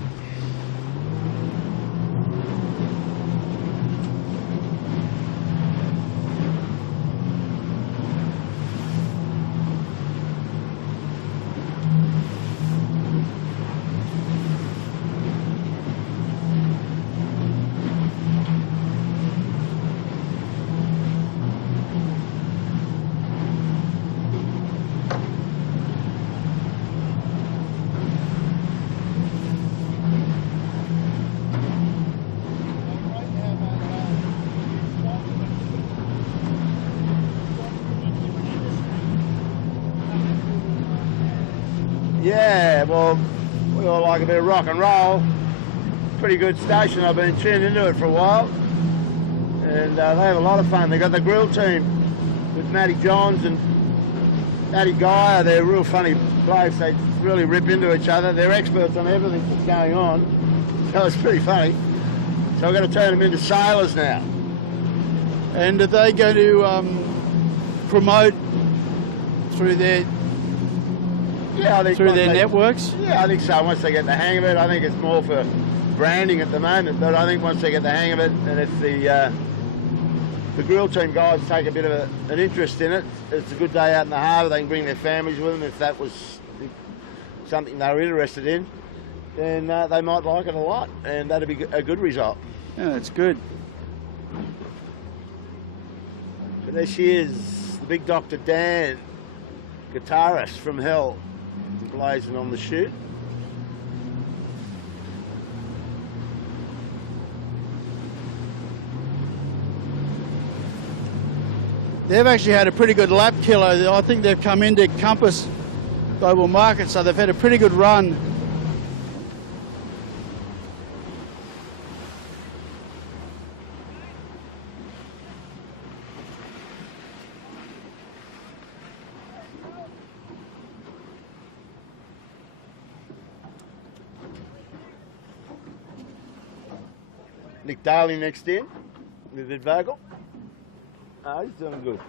Yeah, well, we all like a bit of rock and roll. Pretty good station. I've been tuned into it for a while. and they have a lot of fun. They've got the grill team with Matty Johns and Matty Guy. They're real funny blokes. They really rip into each other. They're experts on everything that's going on, so it's pretty funny. So we're going to turn them into sailors now. And are they going to promote through their networks? Yeah, I think so. Once they get the hang of it, I think it's more for branding at the moment. But I think once they get the hang of it, and if the grill team guys take a bit of an interest in it, it's a good day out in the harbour. They can bring their families with them if that was something they were interested in. Then they might like it a lot, and that'd be a good result. Yeah, that's good. But there she is, the big Dr. Dan, guitarist from Hell, blazing on the chute. They've actually had a pretty good lap, Kilo. I think they've come into Compass Global Market, so they've had a pretty good run. Nick Daly next in with Ed Vogel. He's doing good.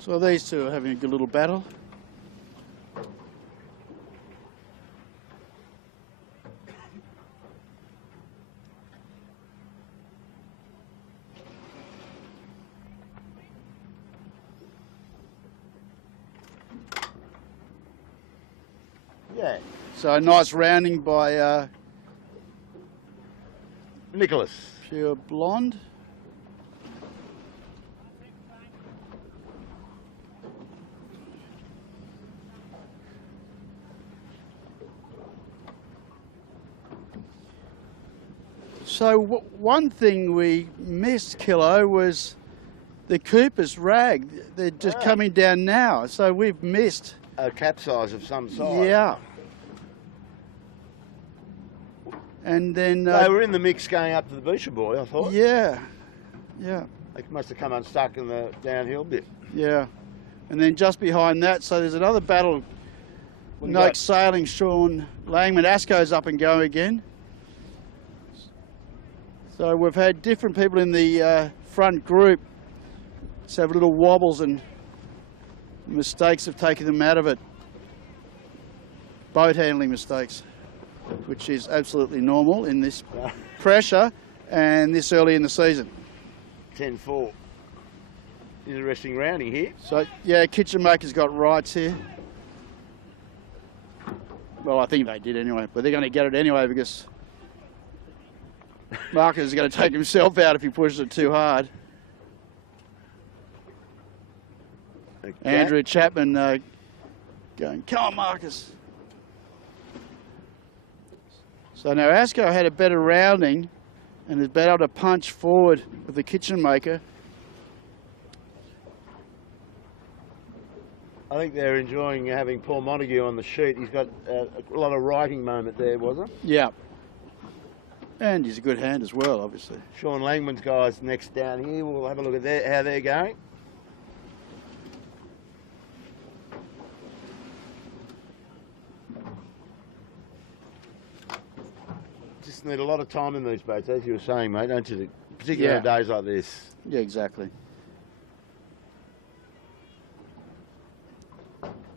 So these two are having a good little battle. Yeah. So a nice rounding by Nicholas. Pure Blonde. So one thing we missed, Kilo, was the Cooper's rag. They're just coming down now, so we've missed A capsize of some sort. Yeah. And then they were in the mix going up to the Beecher Boy, I thought. Yeah, yeah. They must have come unstuck in the downhill bit. Yeah. And then just behind that, so there's another battle. Note Sailing, Sean Langman. Asco's up and going again. So we've had different people in the front group just have little wobbles, and mistakes have taken them out of it. Boat handling mistakes, which is absolutely normal in this pressure and this early in the season. 10-4. Interesting rounding here. So, yeah, Kitchen Maker's got rights here. Well, I think they did anyway, but they're going to get it anyway because Marcus is going to take himself out if he pushes it too hard. Okay. Andrew Chapman going, come on, Marcus. So now Asco had a better rounding and has been able to punch forward with the Kitchen Maker. I think they're enjoying having Paul Montague on the sheet. He's got a lot of writing moment there, wasn't it? Yeah. And he's a good hand as well, obviously. Sean Langman's guys next down here. We'll have a look at how they're going. Just need a lot of time in these boats, as you were saying, mate, don't you? Particularly on days like this. Yeah, exactly.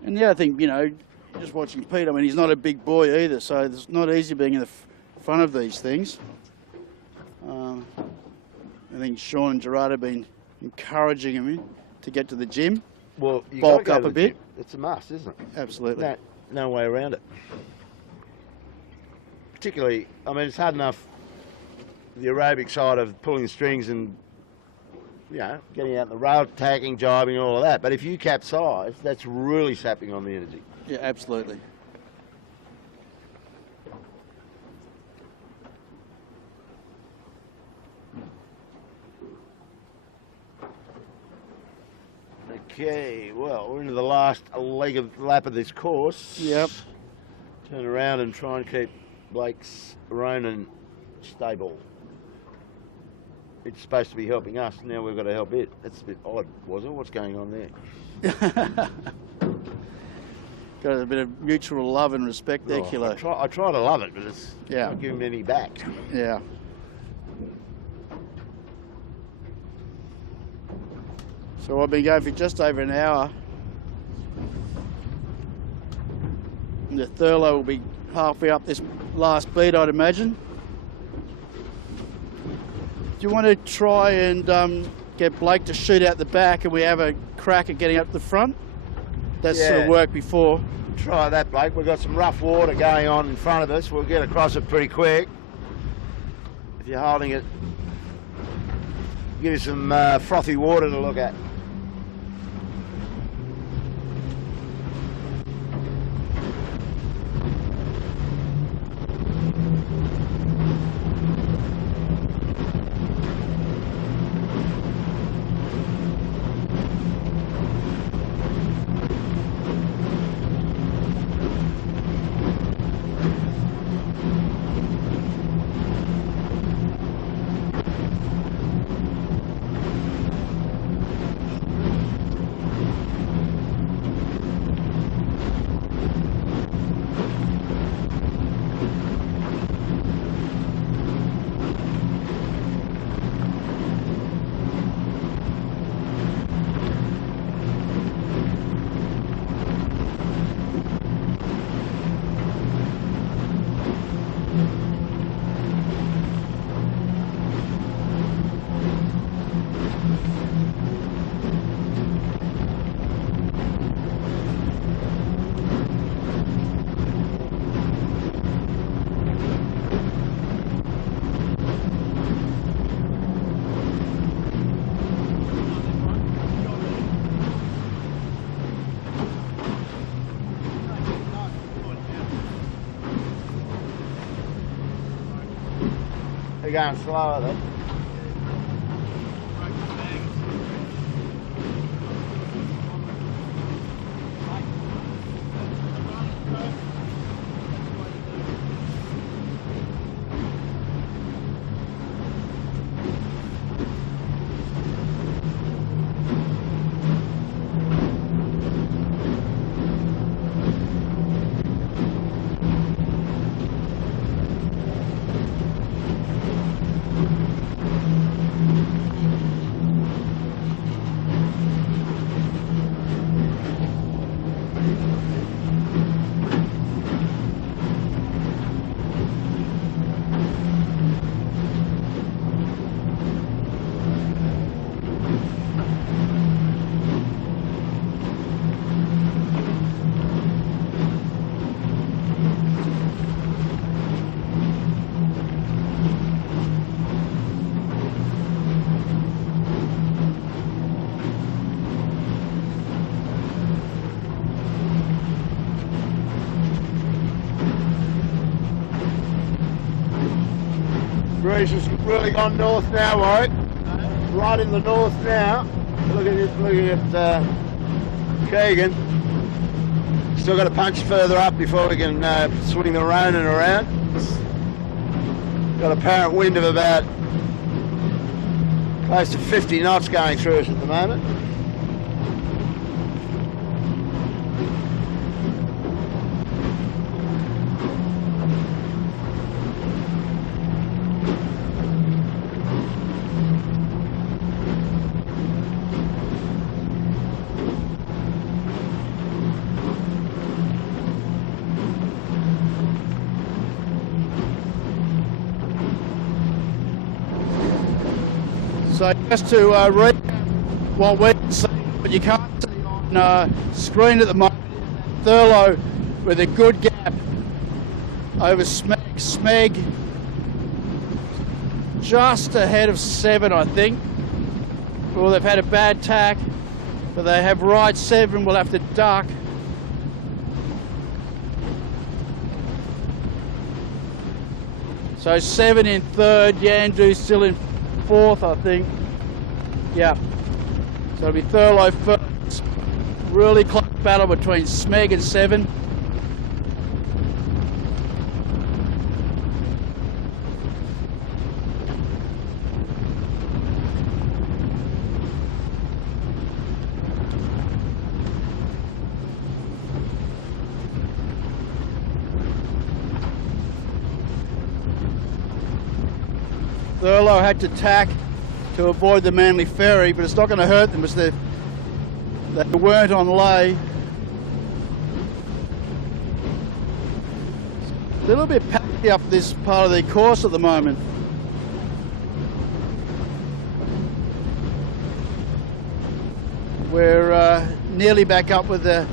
And the other thing, you know, just watching Pete, I mean, he's not a big boy either, so it's not easy being in the front of these things. I think Sean and Gerard have been encouraging him to get to the gym. Well, you bulk up a bit. Gym. It's a must, isn't it? Absolutely. No way around it. Particularly, I mean, it's hard enough the aerobic side of pulling strings and, you know, getting out in the rail, tagging, jibing, all of that. But if you capsize, that's really sapping on the energy. Yeah, absolutely. Okay, well, we're into the last lap of this course. Yep. Turn around and try and keep Blake's Ronan stable. it's supposed to be helping us. Now we've got to help it. That's a bit odd, was it? What's going on there? Got a bit of mutual love and respect there, Kilo. I try to love it, but it's not giving me any back. Yeah. So I've been going for just over an hour. And the Thurlow will be halfway up this last beat, I'd imagine. Do you want to try and get Blake to shoot out the back and we have a crack at getting up the front? That's sort of worked before. Try that, Blake. We've got some rough water going on in front of us. We'll get across it pretty quick. If you're holding it, give you some frothy water to look at. They're going slower though. Breeze has really gone north now, Warwick. Right in the north now. Looking at Keegan. Still got to punch further up before we can swing the Ronin around. Got a apparent wind of about close to 50 knots going through us at the moment. So just to read what we can see, but you can't see on screen at the moment, Thurlow with a good gap over Smeg. Smeg just ahead of 7, I think. Well, they've had a bad tack, but they have right 7, will have to duck. So 7 in 3rd, Yandu still in 4th, I think. Yeah. So it'll be Thurlow first. Really close battle between Smeg and 7. Thurlow had to tack to avoid the Manly ferry, but it's not going to hurt them as they weren't on lay. A little bit patchy up this part of the course at the moment. We're nearly back up with the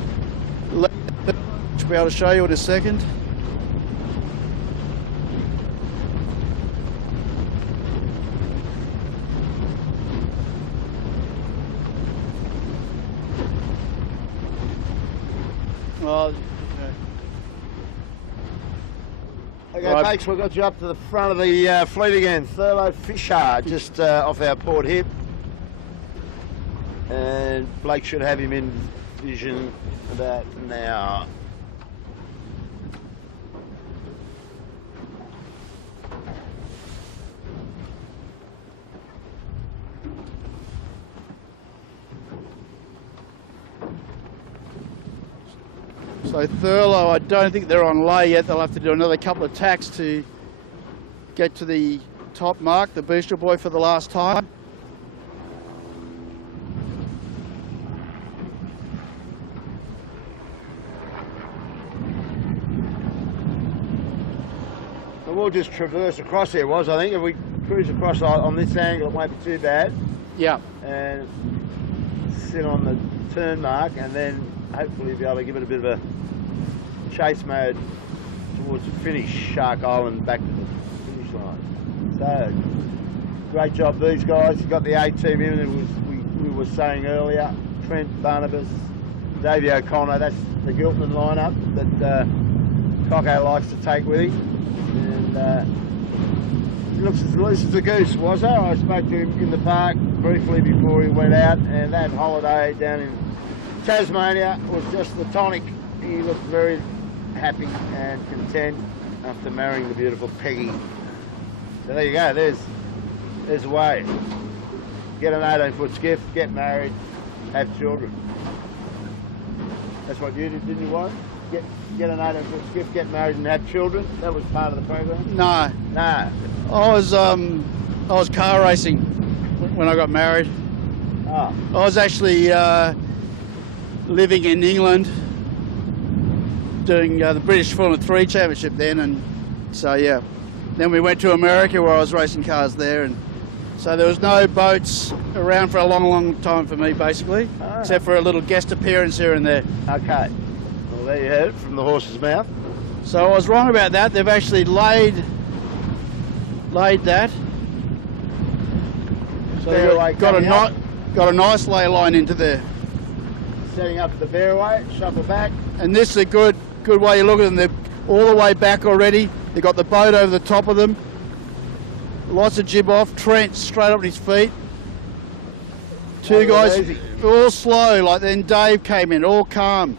left, which I'll be able to show you in a second. Oh, okay, right. Pakes, we've got you up to the front of the fleet again. Thurlow Fisher, just off our port hip. And Blake should have him in vision about now. So Thurlow, I don't think they're on lay yet. They'll have to do another couple of tacks to get to the top mark, the booster buoy for the last time. So we'll just traverse across here, I think. If we cruise across on this angle, it won't be too bad. Yeah. And sit on the turn mark, and then hopefully be able to give it a bit of a chase mode towards the finish, Shark Island, back to the finish line. So, great job these guys. You've got the A team in, we were saying earlier, Trent, Barnabas, Davey O'Connor. That's the Gilpin lineup that Cocko likes to take with him. And he looks as loose as a goose, was there? I spoke to him in the park briefly before he went out, and that holiday down in Tasmania was just the tonic. He looked very happy and content after marrying the beautiful Peggy. So there you go, there's a way. Get an 18-foot skiff, get married, have children. That's what you did, didn't you, Warren? Get an 18-foot skiff, get married and have children? That was part of the program? No. No. I was car racing when I got married. Oh. I was actually living in England doing the British Formula 3 Championship then, and so yeah. Then we went to America where I was racing cars there, and so there was no boats around for a long time for me basically, except for a little guest appearance here and there. Okay. Well, there you have it from the horse's mouth. So I was wrong about that. They've actually laid that. So they've got a nice lay line into there. Setting up the bearway, shuffle back. And this is a good way you look at them. They're all the way back already. They've got the boat over the top of them. Lots of jib off. Trent straight up on his feet. Two guys easy. all slow, like then Dave came in, all calm,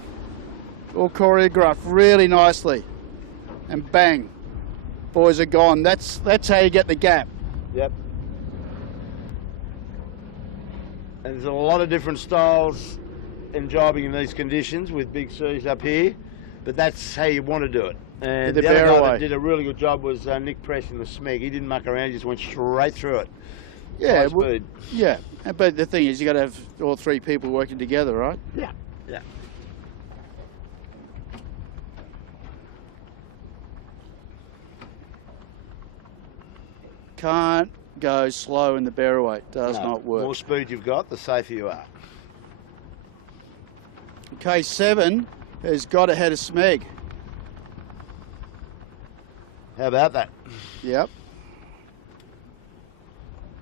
all choreographed really nicely. And bang, boys are gone. That's how you get the gap. Yep. And there's a lot of different styles in jobbing in these conditions with big seas up here, but that's how you want to do it. And the other guy that did a really good job was Nick Press in the Smeg. He didn't muck around, he just went straight through it. Yeah, well, yeah. But the thing is, you got to have all three people working together, right? Yeah. Yeah. Can't go slow in the bearaway. It does not work. The more speed you've got, the safer you are. Okay, 7 has got ahead of Smeg. How about that? Yep.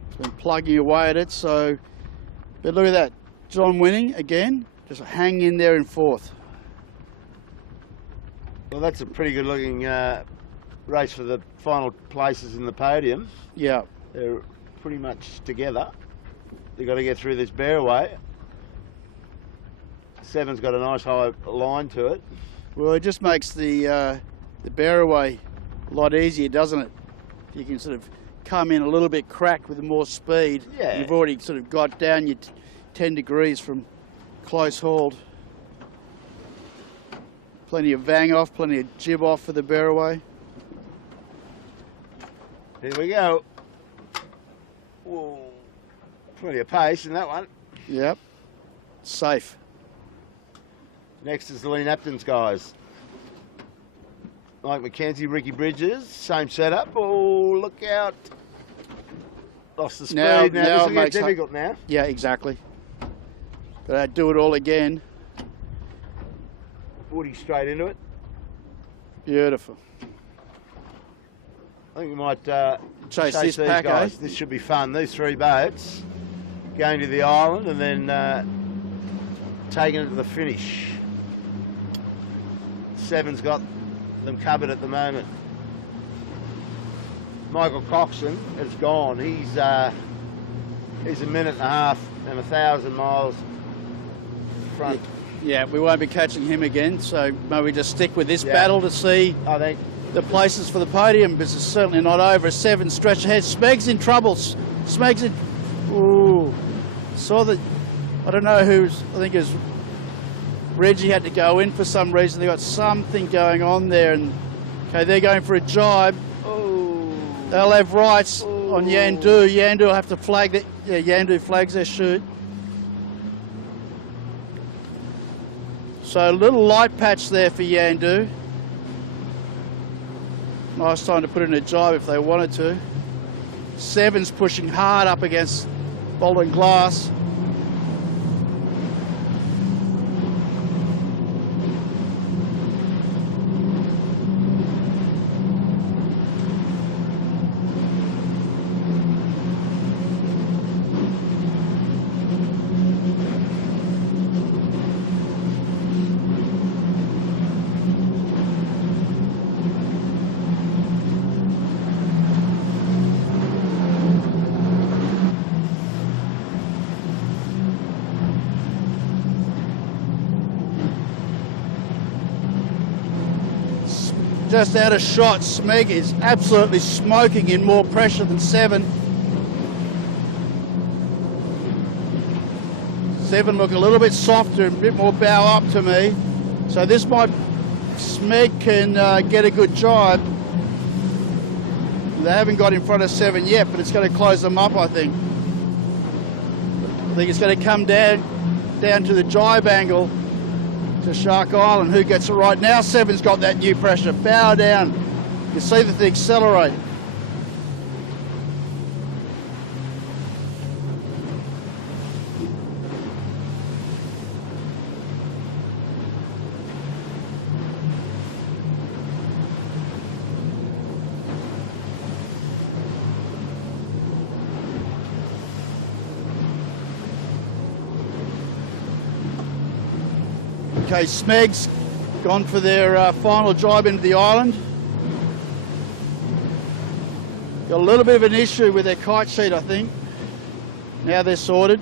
It's been plugging away at it, so... But look at that. John winning again. Just hang in there in 4th. Well, that's a pretty good looking race for the final places in the podium. Yeah. They're pretty much together. They've got to get through this bearaway. 7's got a nice high line to it. Well, it just makes the bearaway a lot easier, doesn't it? You can sort of come in a little bit cracked with more speed. Yeah. You've already sort of got down your 10 degrees from close hauled. Plenty of vang off, plenty of jib off for the bearaway. Here we go. Whoa. Plenty of pace in that one. Yep. Safe. Next is the Lee Napton's guys. Mike McKenzie, Ricky Bridges, same setup. Oh, look out. Lost the speed. Now this will get difficult now. Yeah, exactly. But I'd do it all again. Woody straight into it. Beautiful. I think we might chase these pack, guys. eh? This should be fun. These 3 boats going to the island and then taking it to the finish. 7's got them covered at the moment. Michael Coxon is gone. He's a minute and a half and 1,000 miles front. Yeah, we won't be catching him again, so maybe just stick with this battle to see I think the places for the podium, because it's certainly not over. 7 stretch ahead. Smeg's in trouble. Smeg's in... Ooh. Saw that... I don't know who's... I think it was Reggie had to go in for some reason. They got something going on there, and okay, they're going for a jibe. Oh. They'll have rights on Yandu. Yandu will have to flag that. Yeah, Yandu flags their shoot. So a little light patch there for Yandu. Nice time to put in a jibe if they wanted to. 7's pushing hard up against Bolton Glass. Just out of shot. Smeg is absolutely smoking in more pressure than 7. 7 look a little bit softer, a bit more bow up to me. So this might, Smeg can get a good jibe. They haven't got in front of 7 yet, but it's going to close them up, I think. I think it's going to come down to the jibe angle to Shark Island. Who gets it right now? 7's got that new pressure. Bow down. You see the thing accelerate. Okay, Smeg's gone for their final jibe into the island. Got a little bit of an issue with their kite sheet, I think. Now they're sorted.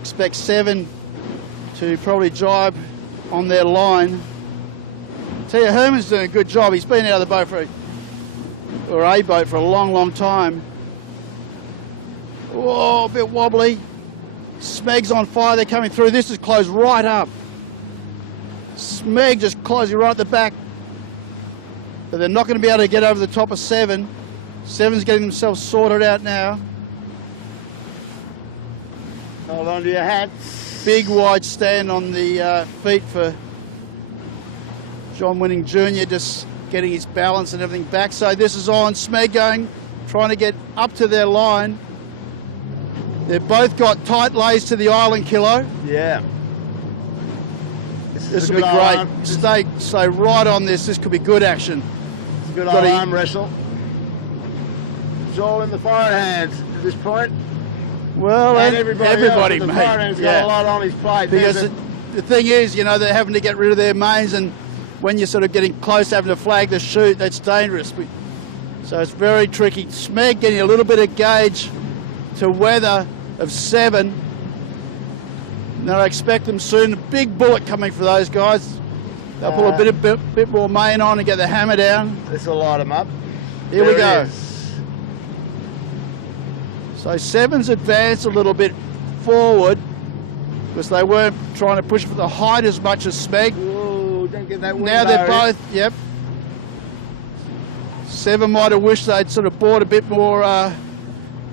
Expect 7 to probably jibe on their line. Tell you, Herman's doing a good job. He's been out of the boat or a boat for a long, long time. Whoa, a bit wobbly. Smeg's on fire. They're coming through. This is closed right up. Smeg just closing right at the back, but they're not going to be able to get over the top of 7. 7's getting themselves sorted out now. Hold on to your hats. Big wide stand on the feet for John Winning Jr., just getting his balance and everything back. So this is on. Smeg going, trying to get up to their line. They've both got tight lays to the island, Kilo. Yeah. This will be great. Stay right on this. This could be good action. It's a good old arm wrestle. It's all in the forward hands at this point. Well, and everybody mate. The forward hand's got a lot on his plate. Because the thing is, you know, they're having to get rid of their mains, and when you're sort of getting close, having to flag the shoot, that's dangerous. So it's very tricky. Smeg getting a little bit of gauge to weather of 7. Now I expect them soon. A big bullet coming for those guys. They'll put a bit more main on and get the hammer down. This will light them up. Here we go. So 7's advanced a little bit forward because they weren't trying to push for the height as much as Smeg. Whoa, don't get that wind. Now they're both, yep. 7 might have wished they'd sort of bought a bit more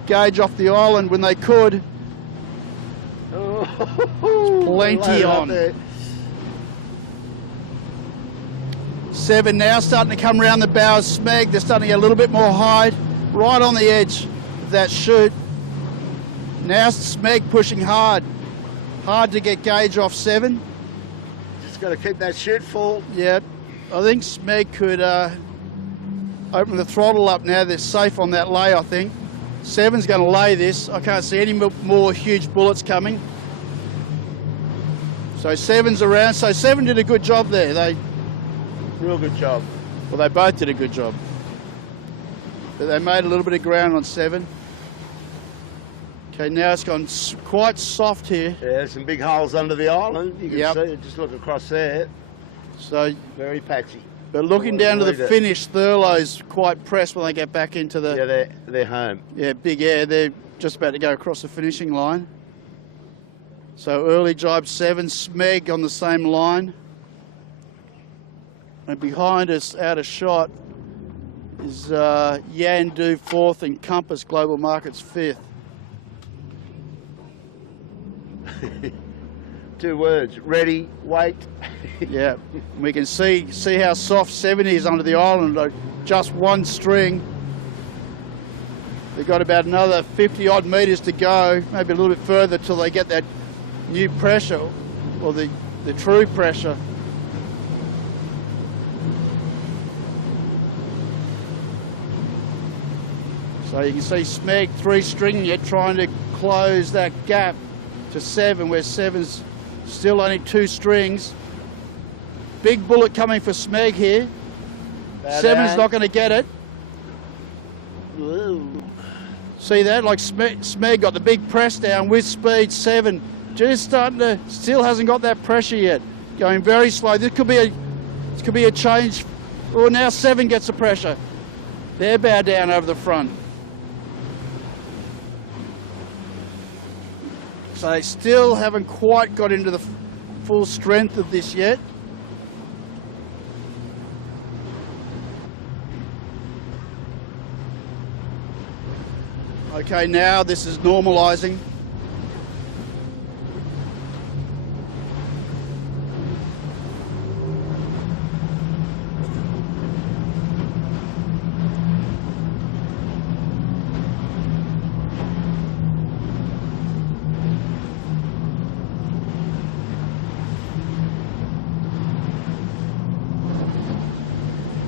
gauge off the island when they could. Plenty on. 7 now starting to come around the bow of Smeg. They're starting to get a little bit more height, right on the edge of that chute. Now Smeg pushing hard. Hard to get gauge off 7. Just got to keep that chute full. Yeah, I think Smeg could open the throttle up now. They're safe on that lay, I think. 7's going to lay this. I can't see any more huge bullets coming. So 7's around. So 7 did a good job there. Real good job. Well, they both did a good job. But they made a little bit of ground on 7. Okay, now it's gone quite soft here. Yeah, there's some big holes under the island. You can see it, just look across there. So very patchy. But looking down to the finish, Thurlow's quite pressed when they get back into the... Yeah, they're home. Yeah, big air. They're just about to go across the finishing line. So early jibe 7, Smeg on the same line. And behind us, out of shot, is Yandu 4th and Compass Global Markets 5th. 2 words, ready, wait. Yeah, we can see how soft 7 is under the island, just 1 string. They've got about another 50 odd metres to go, maybe a little bit further till they get that new pressure, or the true pressure. So you can see Smeg 3 string yet trying to close that gap to 7, where 7's still only 2 strings. Big bullet coming for Smeg here. 7's not going to get it. Ooh. See that? Like Smeg got the big press down with speed. 7 just starting to, still hasn't got that pressure yet. Going very slow. This could be a change. Oh, now 7 gets the pressure. They're bow down over the front. So they still haven't quite got into the full strength of this yet. Okay, now this is normalising.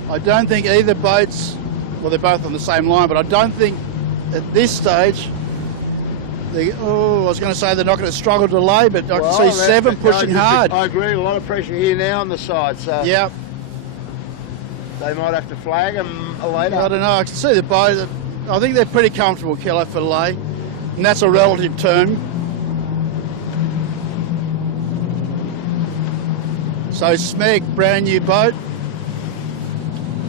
I don't think either boats, well, they're both on the same line, but I don't think at this stage, I was going to say they're not going to struggle to lay, but I can see 7 pushing hard. I agree, a lot of pressure here now on the side, so yeah, they might have to flag them later. I don't know, I can see the boat. I think they're pretty comfortable, Keller, for lay, and that's a relative term. So Smeg, brand new boat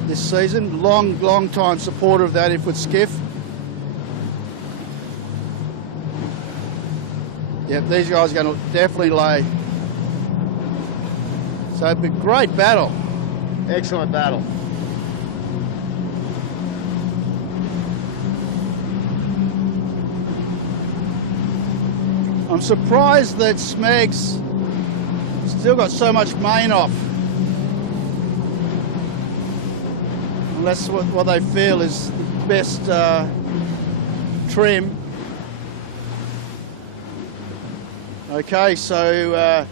this season, long time supporter of that infoot skiff. Yep, these guys are going to definitely lay. So it'd be a great battle. Excellent battle. I'm surprised that Smeg's still got so much main off. Unless what they feel is the best trim. Okay, so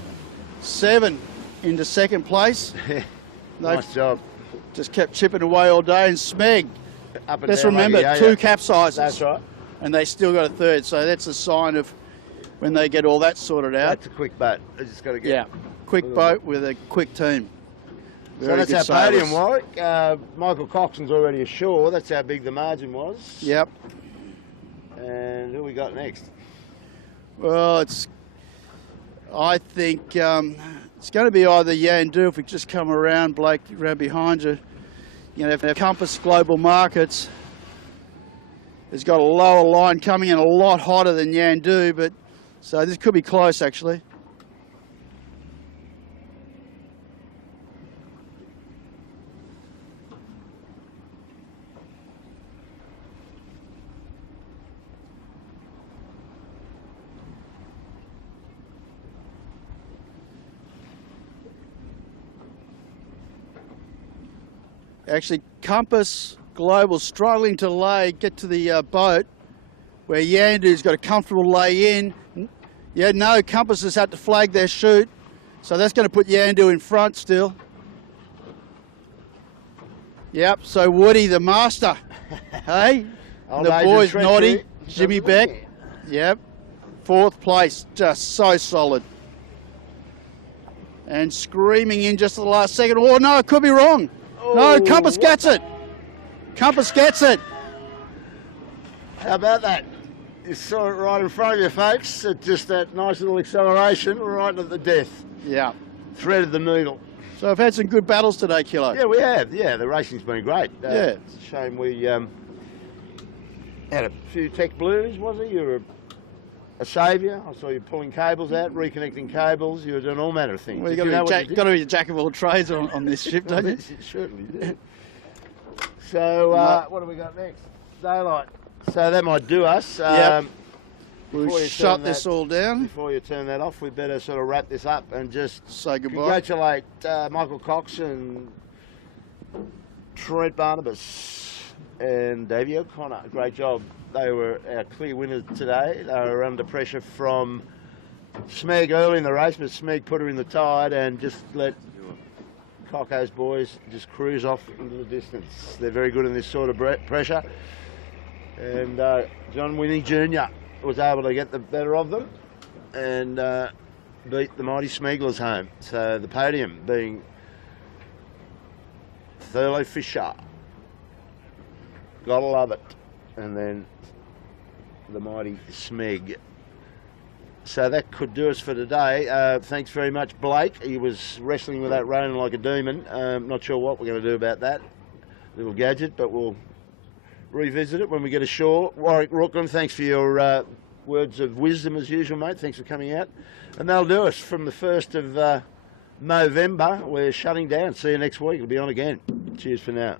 7 into 2nd place. Nice job. Just kept chipping away all day, and Smeg, Up and let's down, remember, yeah, 2 capsizes. That's right. And they still got a 3rd, so that's a sign of when they get all that sorted out. That's a quick boat. They just got to get. Yeah, quick boat with a quick team. So that's our podium, Warwick. Michael Coxon's already ashore. That's how big the margin was. Yep. And who we got next? Well, I think it's going to be either Yandu if we just come around, Blake, around behind you. You know, if Compass Global Markets has got a lower line coming in a lot hotter than Yandu, but so this could be close actually. Actually, Compass Global struggling to get to the boat, where Yandu's got a comfortable lay in. Yeah, no, Compass has had to flag their shoot, so that's going to put Yandu in front still. Yep, so Woody, the master. Hey, the boys, Noddy, Jimmy Beck. Yep, 4th place, just so solid. And screaming in just at the last second. Oh no, it could be wrong. Oh, no, Compass gets it. Compass gets it. How about that? You saw it right in front of you, folks. Just that nice little acceleration right at the death. Yeah. Threaded the needle. So I've had some good battles today, Kilo. Yeah, we have. Yeah, the racing's been great. Yeah. It's a shame we had a few tech blues, was it? You were a saviour. I saw you pulling cables out, reconnecting cables. You were doing all manner of things. Well, you've got to be a jack of all trades on this ship, don't you? You certainly do. So, what do we got next? Daylight. So that might do us. Yep. We'll shut this all down. Before you turn that off, we better sort of wrap this up and just say goodbye. Congratulate Michael Cox and Trent Barnabas and Davey O'Connor. Great job. They were our clear winners today. They were under pressure from Smeg early in the race, but Smeg put her in the tide and just let Cocko's boys just cruise off into the distance. They're very good in this sort of pressure. And John Winnie Jr. was able to get the better of them and beat the mighty Smegglers home. So the podium being Thurlow Fisher. Gotta love it. And then the mighty Smeg. So that could do us for today. Thanks very much, Blake. He was wrestling with that Ronan like a demon. Not sure what we're going to do about that little gadget, but we'll revisit it when we get ashore. Warwick Rooklyn, thanks for your words of wisdom as usual, mate. Thanks for coming out. And that'll do us from the 1st of November. We're shutting down. See you next week. It'll be on again. Cheers for now.